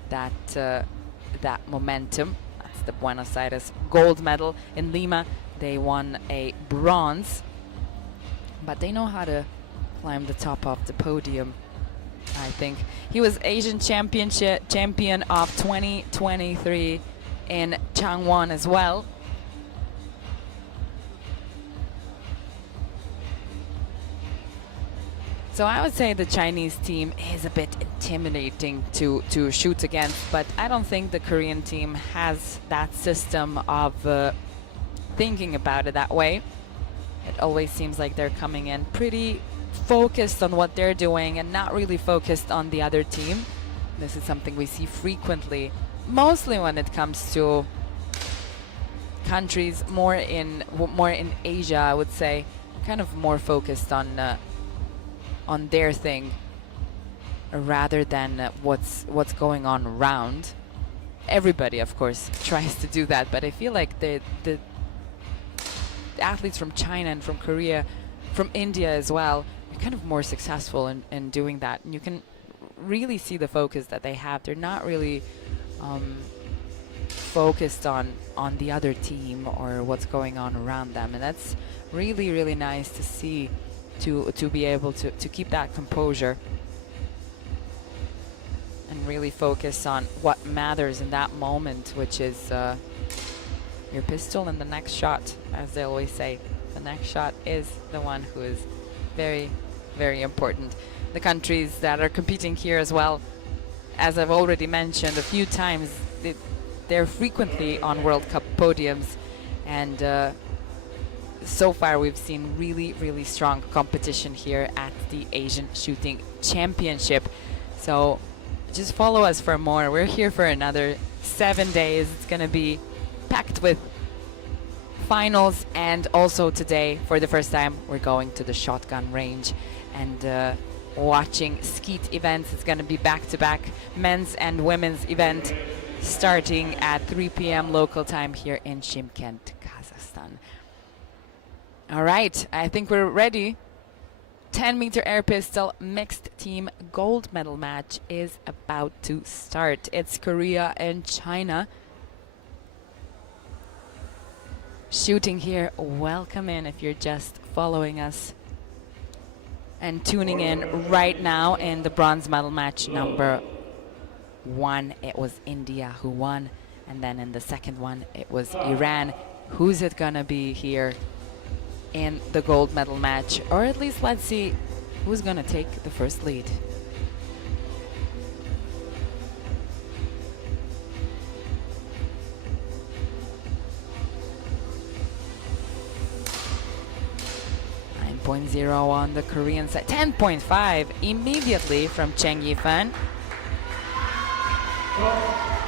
that momentum. That's the Buenos Aires gold medal. In Lima they won a bronze, but they know how to climb the top of the podium, I think. He was Asian champion of 2023 in Changwon as well. So I would say the Chinese team is a bit intimidating to shoot against, but I don't think the Korean team has that system of thinking about it that way. It always seems like they're coming in pretty focused on what they're doing and not really focused on the other team. This is something we see frequently, mostly when it comes to countries more in Asia, I would say, kind of more focused on their thing rather than what's going on around. Everybody, of course, tries to do that, but I feel like the athletes from China and from Korea, from India as well, are kind of more successful in doing that. And you can really see the focus that they have. They're not really focused on the other team or what's going on around them, and that's really, really nice to see. To be able to keep that composure and really focus on what matters in that moment, which is your pistol and the next shot, as they always say. The next shot is the one who is very, very important. The countries that are competing here as well, as I've already mentioned a few times, they're frequently on World Cup podiums, and so far we've seen really, really strong competition here at the Asian Shooting Championship. So just follow us for more. We're here for another 7 days. It's going to be packed with finals, and also today, for the first time, we're going to the shotgun range and watching skeet events. It's going to be back-to-back men's and women's event starting at 3 p.m. local time here in Shymkent, Kazakhstan. All right, I think we're ready. 10-meter air pistol mixed team gold medal match is about to start. It's Korea and China. Shooting here, welcome in if you're just following us and tuning in right now. In the bronze medal match number 1, it was India who won, and then in the second one it was Iran. Who's it gonna be here in the gold medal match? Or at least let's see who's gonna take the first lead. .0 on the Korean side, 10.5 immediately from Chang Yifan.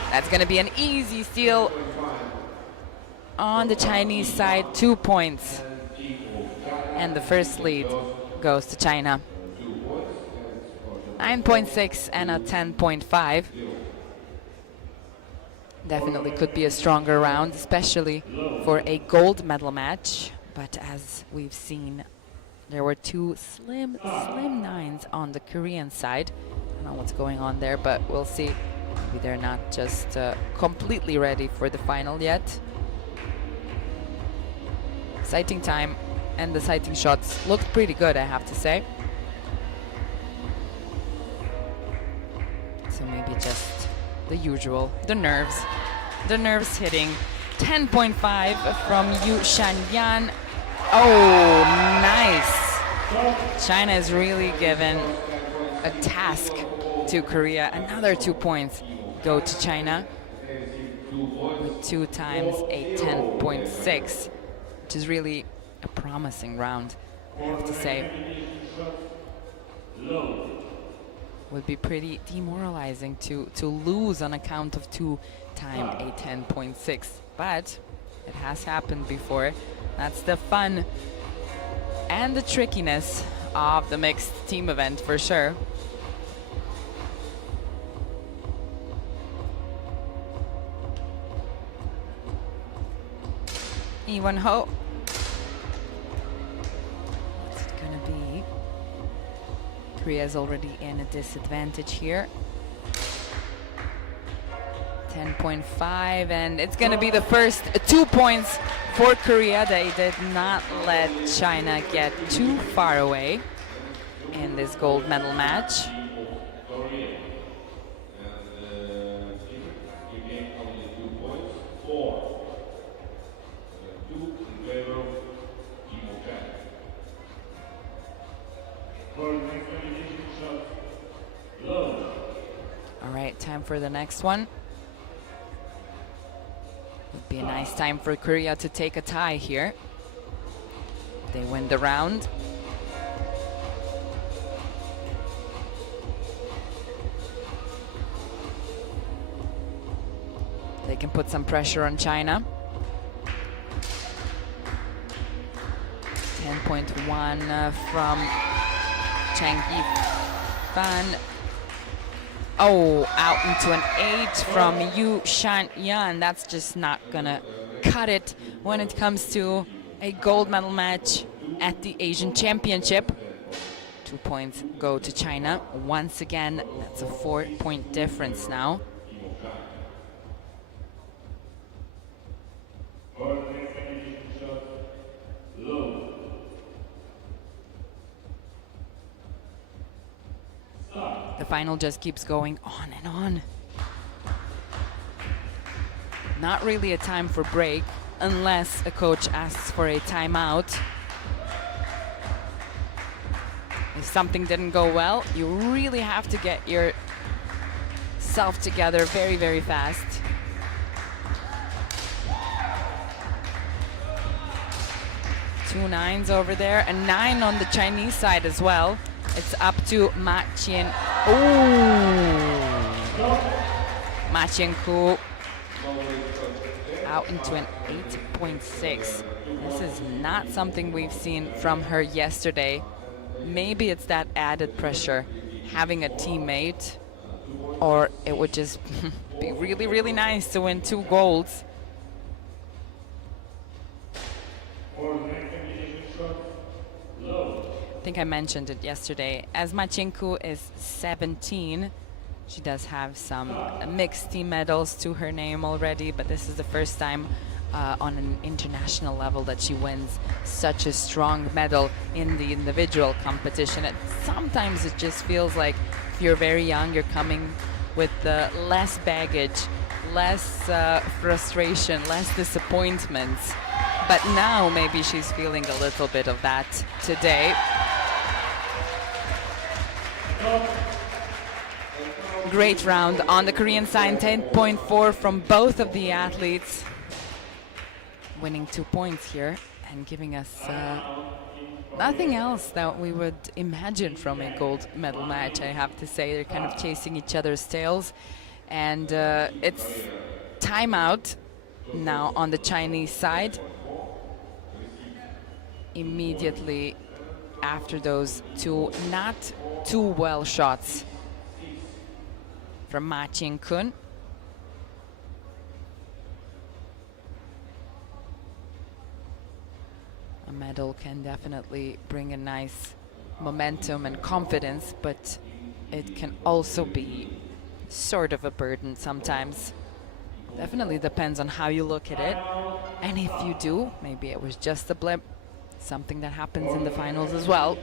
That's gonna be an easy steal on the Chinese side, 2 points. And the first lead goes to China. 9.6 and a 10.5. Definitely could be a stronger round, especially for a gold medal match. But as we've seen, there were two slim nines on the Korean side. I don't know what's going on there, but we'll see. Maybe they're not just completely ready for the final yet. Sighting time and the sighting shots looked pretty good, I have to say. So maybe just the usual, the nerves hitting 10.5 from Yu Shanyan. Oh, nice. China is really given a task to Korea. Another 2 points go to China with 2 times a 10.6, which is really a promising round, I have to say. Would be pretty demoralizing to lose on account of 2 times a 10.6, but it has happened before. That's the fun and the trickiness of the mixed team event for sure. Iwon Ho. What's it gonna be? Korea's already in a disadvantage here. 10.5, and it's gonna be the first 2 points for Korea. They did not let China get too far away in this gold medal match. All right, time for the next one. Would be a nice time for Korea to take a tie here. They win the round. They can put some pressure on China. 10.1 from Chang Yi-fan. Oh, out into an 8 from Yu Shan-yan. That's just not gonna cut it when it comes to a gold medal match at the Asian Championship. 2 points go to China. Once again, that's a 4-point difference now. The final just keeps going on and on. Not really a time for break unless a coach asks for a timeout. If something didn't go well, you really have to get yourself together very, very fast. Two nines over there, a 9 on the Chinese side as well. It's up to Ma Chien. Oh, Ma Chien-ku out into an 8.6. This is not something we've seen from her yesterday. Maybe it's that added pressure, having a teammate, or it would just be really, really nice to win 2 golds. I think I mentioned it yesterday. As Ma Chien-ku is 17, she does have some mixed team medals to her name already, but this is the first time on an international level that she wins such a strong medal in the individual competition. And sometimes it just feels like if you're very young, you're coming with less baggage, less frustration, less disappointments. But now maybe she's feeling a little bit of that today. Great round on the Korean side, 10.4 from both of the athletes. Winning 2 points here and giving us nothing else that we would imagine from a gold medal match, I have to say. They're kind of chasing each other's tails. And it's timeout now on the Chinese side. Immediately after those 2 not too well shots from Ma Chien-kun. A medal can definitely bring a nice momentum and confidence, but it can also be sort of a burden sometimes. Definitely depends on how you look at it. And if you do, maybe it was just a blip, something that happens in the finals as well.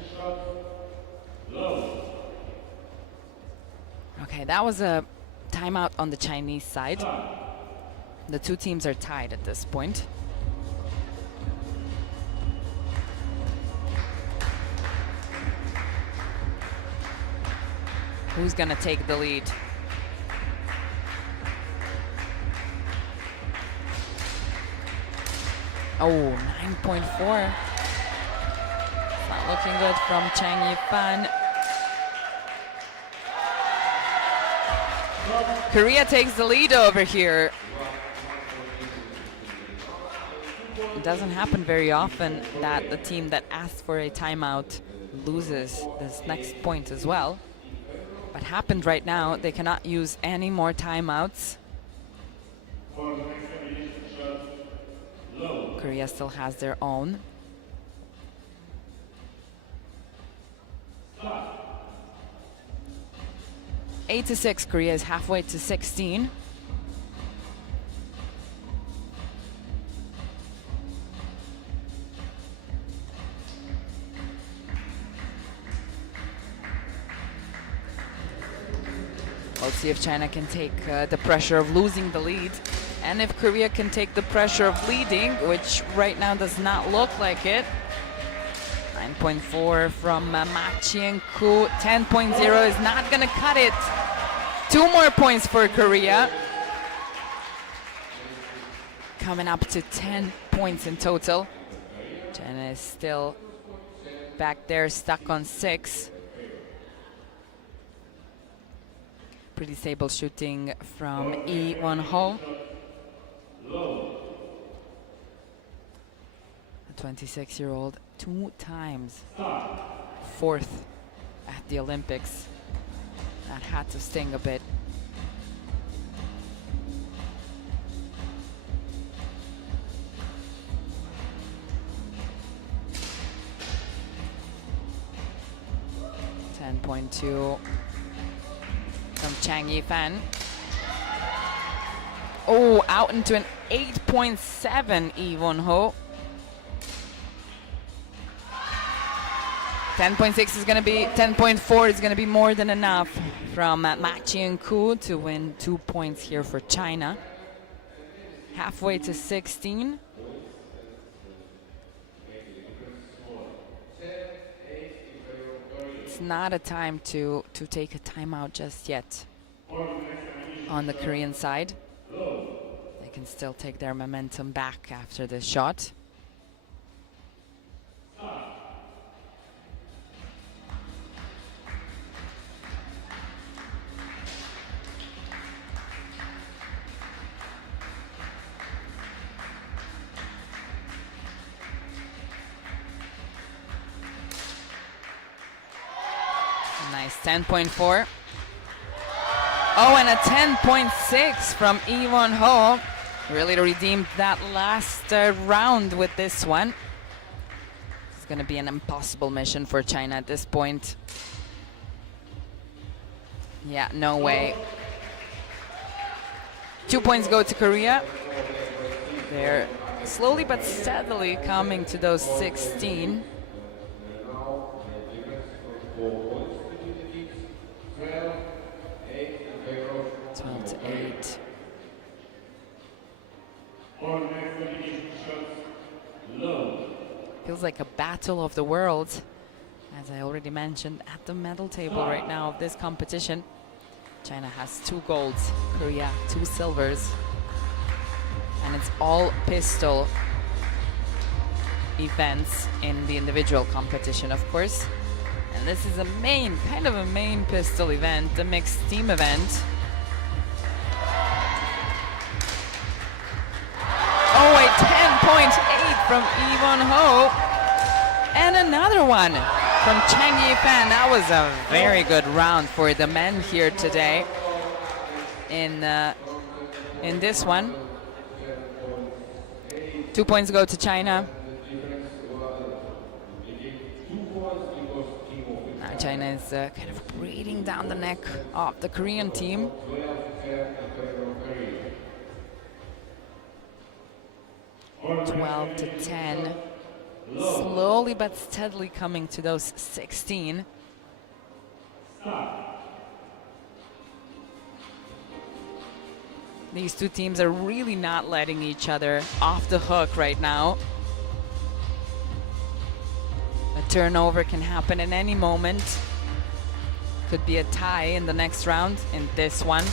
Okay, that was a timeout on the Chinese side. The two teams are tied at this point. Who's gonna take the lead? Oh, 9.4. It's not looking good from Chang Yifan. Korea takes the lead over here. It doesn't happen very often that the team that asks for a timeout loses this next point as well. But happened right now. They cannot use any more timeouts. Korea still has their own. Eight to 6, Korea is halfway to 16. Let's see if China can take the pressure of losing the lead, and if Korea can take the pressure of leading, which right now does not look like it. 9.4 from Ma Chien-ku. 10.0 is not going to cut it. 2 more points for Korea. Coming up to 10 points in total. China is still back there, stuck on 6. Pretty stable shooting from Lee Won-ho. The 26-year-old, 2 times 4th at the Olympics. That had to sting a bit. .2 from Chang Yifan. Oh, out into an 8.7 Lee Won-ho. 10.6 is going to be, 10.4 is going to be more than enough from Ma Chien-ku to win 2 points here for China. Halfway to 16. It's not a time to take a timeout just yet on the Korean side. They can still take their momentum back after this shot. Nice 10.4. Oh, and a 10.6 from Lee Won-ho. Really redeemed that last round with this one. It's going to be an impossible mission for China at this point. Yeah, no way. 2 points go to Korea. They're slowly but steadily coming to those 16. 12 to 8. Feels like a battle of the worlds, as I already mentioned, at the medal table right now of this competition. China has 2 golds, Korea 2 silvers, and it's all pistol events in the individual competition, of course. And this is a main, kind of a main pistol event, the mixed team event. Oh, a 10.8 from Lee Won-ho. And another one from Chang Yifan. That was a very good round for the men here today in this one. 2 points go to China. Now China is kind of breathing down the neck of the Korean team. (12 to 10). Slowly but steadily coming to those 16. These two teams are really not letting each other off the hook right now. A turnover can happen in any moment. Could be a tie in the next round in this one.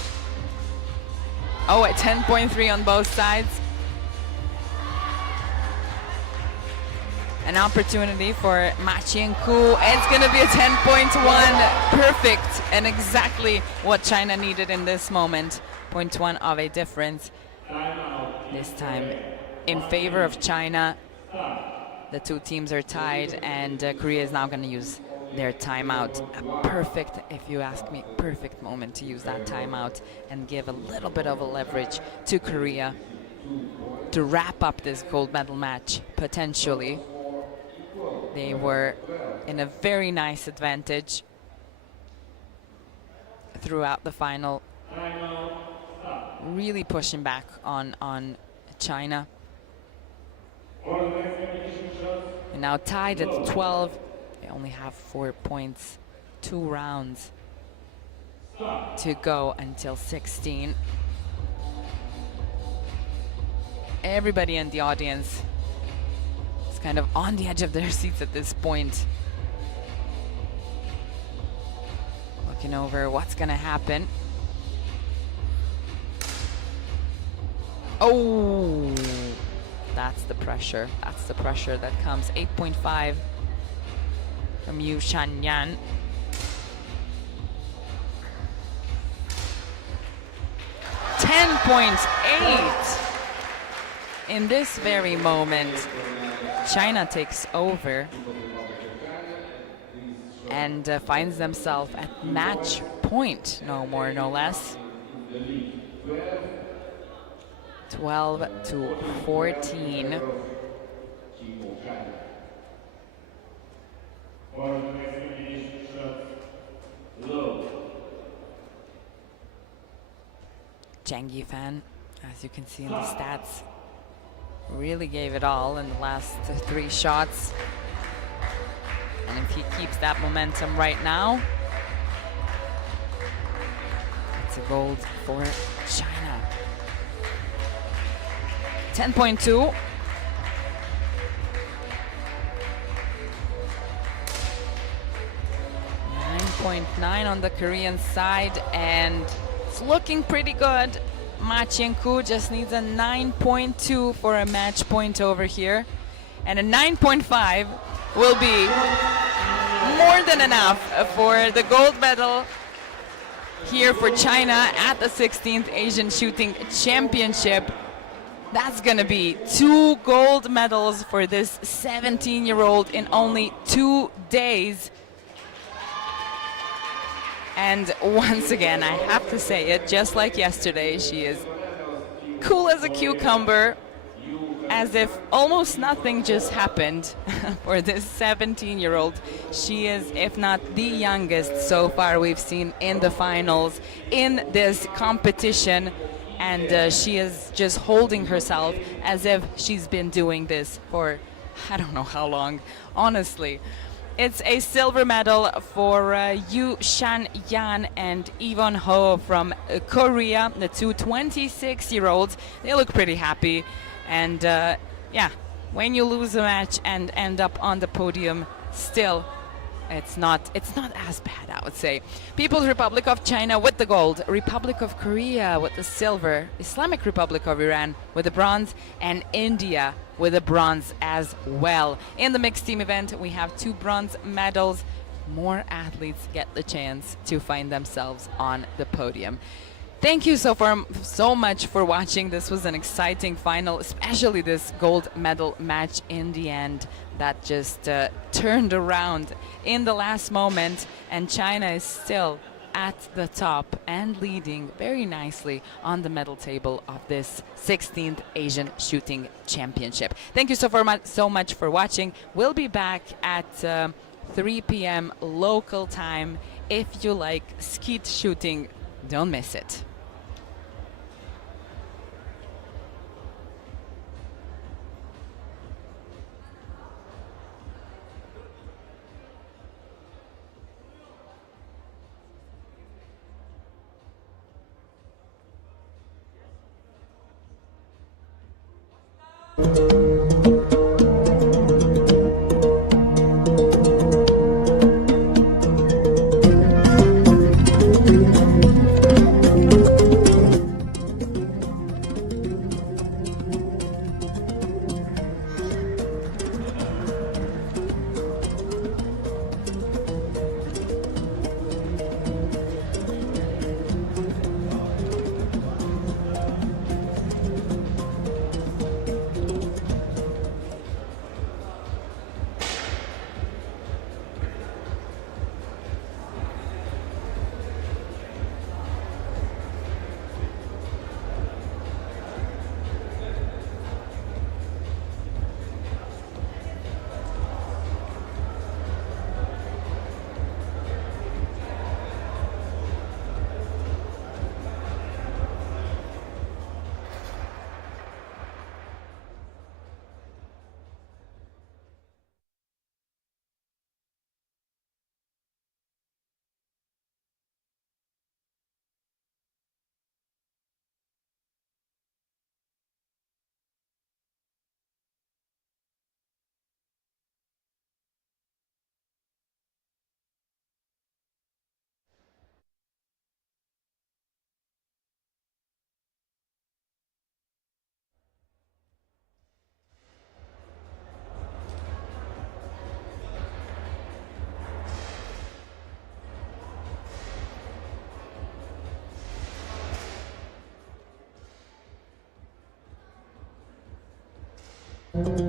Oh, a 10.3 on both sides. An opportunity for Ma Qianku. It's going to be a 10.1. Perfect, and exactly what China needed in this moment. 0.1 of a difference. This time in favor of China. The two teams are tied, and Korea is now going to use their timeout. A perfect, if you ask me, perfect moment to use that timeout and give a little bit of a leverage to Korea to wrap up this gold medal match, potentially. They were in a very nice advantage throughout the final, really pushing back on China. And now tied at 12. They only have 4 points, 2 rounds to go until 16. Everybody in the audience is kind of on the edge of their seats at this point, looking over what's gonna happen. Oh, that's the pressure. That's the pressure that comes. 8.5 from Yu Shanyan. .8 in this very moment. China takes over and finds themselves at match point, no more, no less. 12-14. Zhang Yifan, as you can see in the stats, really gave it all in the last 3 shots. And if he keeps that momentum right now, it's a gold for China. 10.2. .9 on the Korean side, and it's looking pretty good. Ma Qianku just needs a 9.2 for a match point over here, and a 9.5 will be more than enough for the gold medal here for China at the 16th Asian Shooting Championship. That's gonna be 2 gold medals for this 17-year-old in only 2 days. And once again, I have to say it, just like yesterday, she is cool as a cucumber, as if almost nothing just happened for this 17-year-old. She is, if not the youngest so far we've seen in the finals in this competition. And she is just holding herself as if she's been doing this for I don't know how long, honestly. It's a silver medal for Yu Shan-yan and Evon Ho from Korea, the two 26-year-olds. They look pretty happy. And yeah, when you lose a match and end up on the podium, still, it's not as bad, I would say. People's Republic of China with the gold, Republic of Korea with the silver, Islamic Republic of Iran with the bronze, and India with the bronze as well. In the mixed team event, we have 2 bronze medals. More athletes get the chance to find themselves on the podium. Thank you so much for watching. This was an exciting final, especially this gold medal match in the end that just turned around in the last moment, and China is still at the top and leading very nicely on the medal table of this 16th Asian Shooting Championship. Thank you so much for watching. We'll be back at 3 p.m. local time. If you like skeet shooting, don't miss it. Thank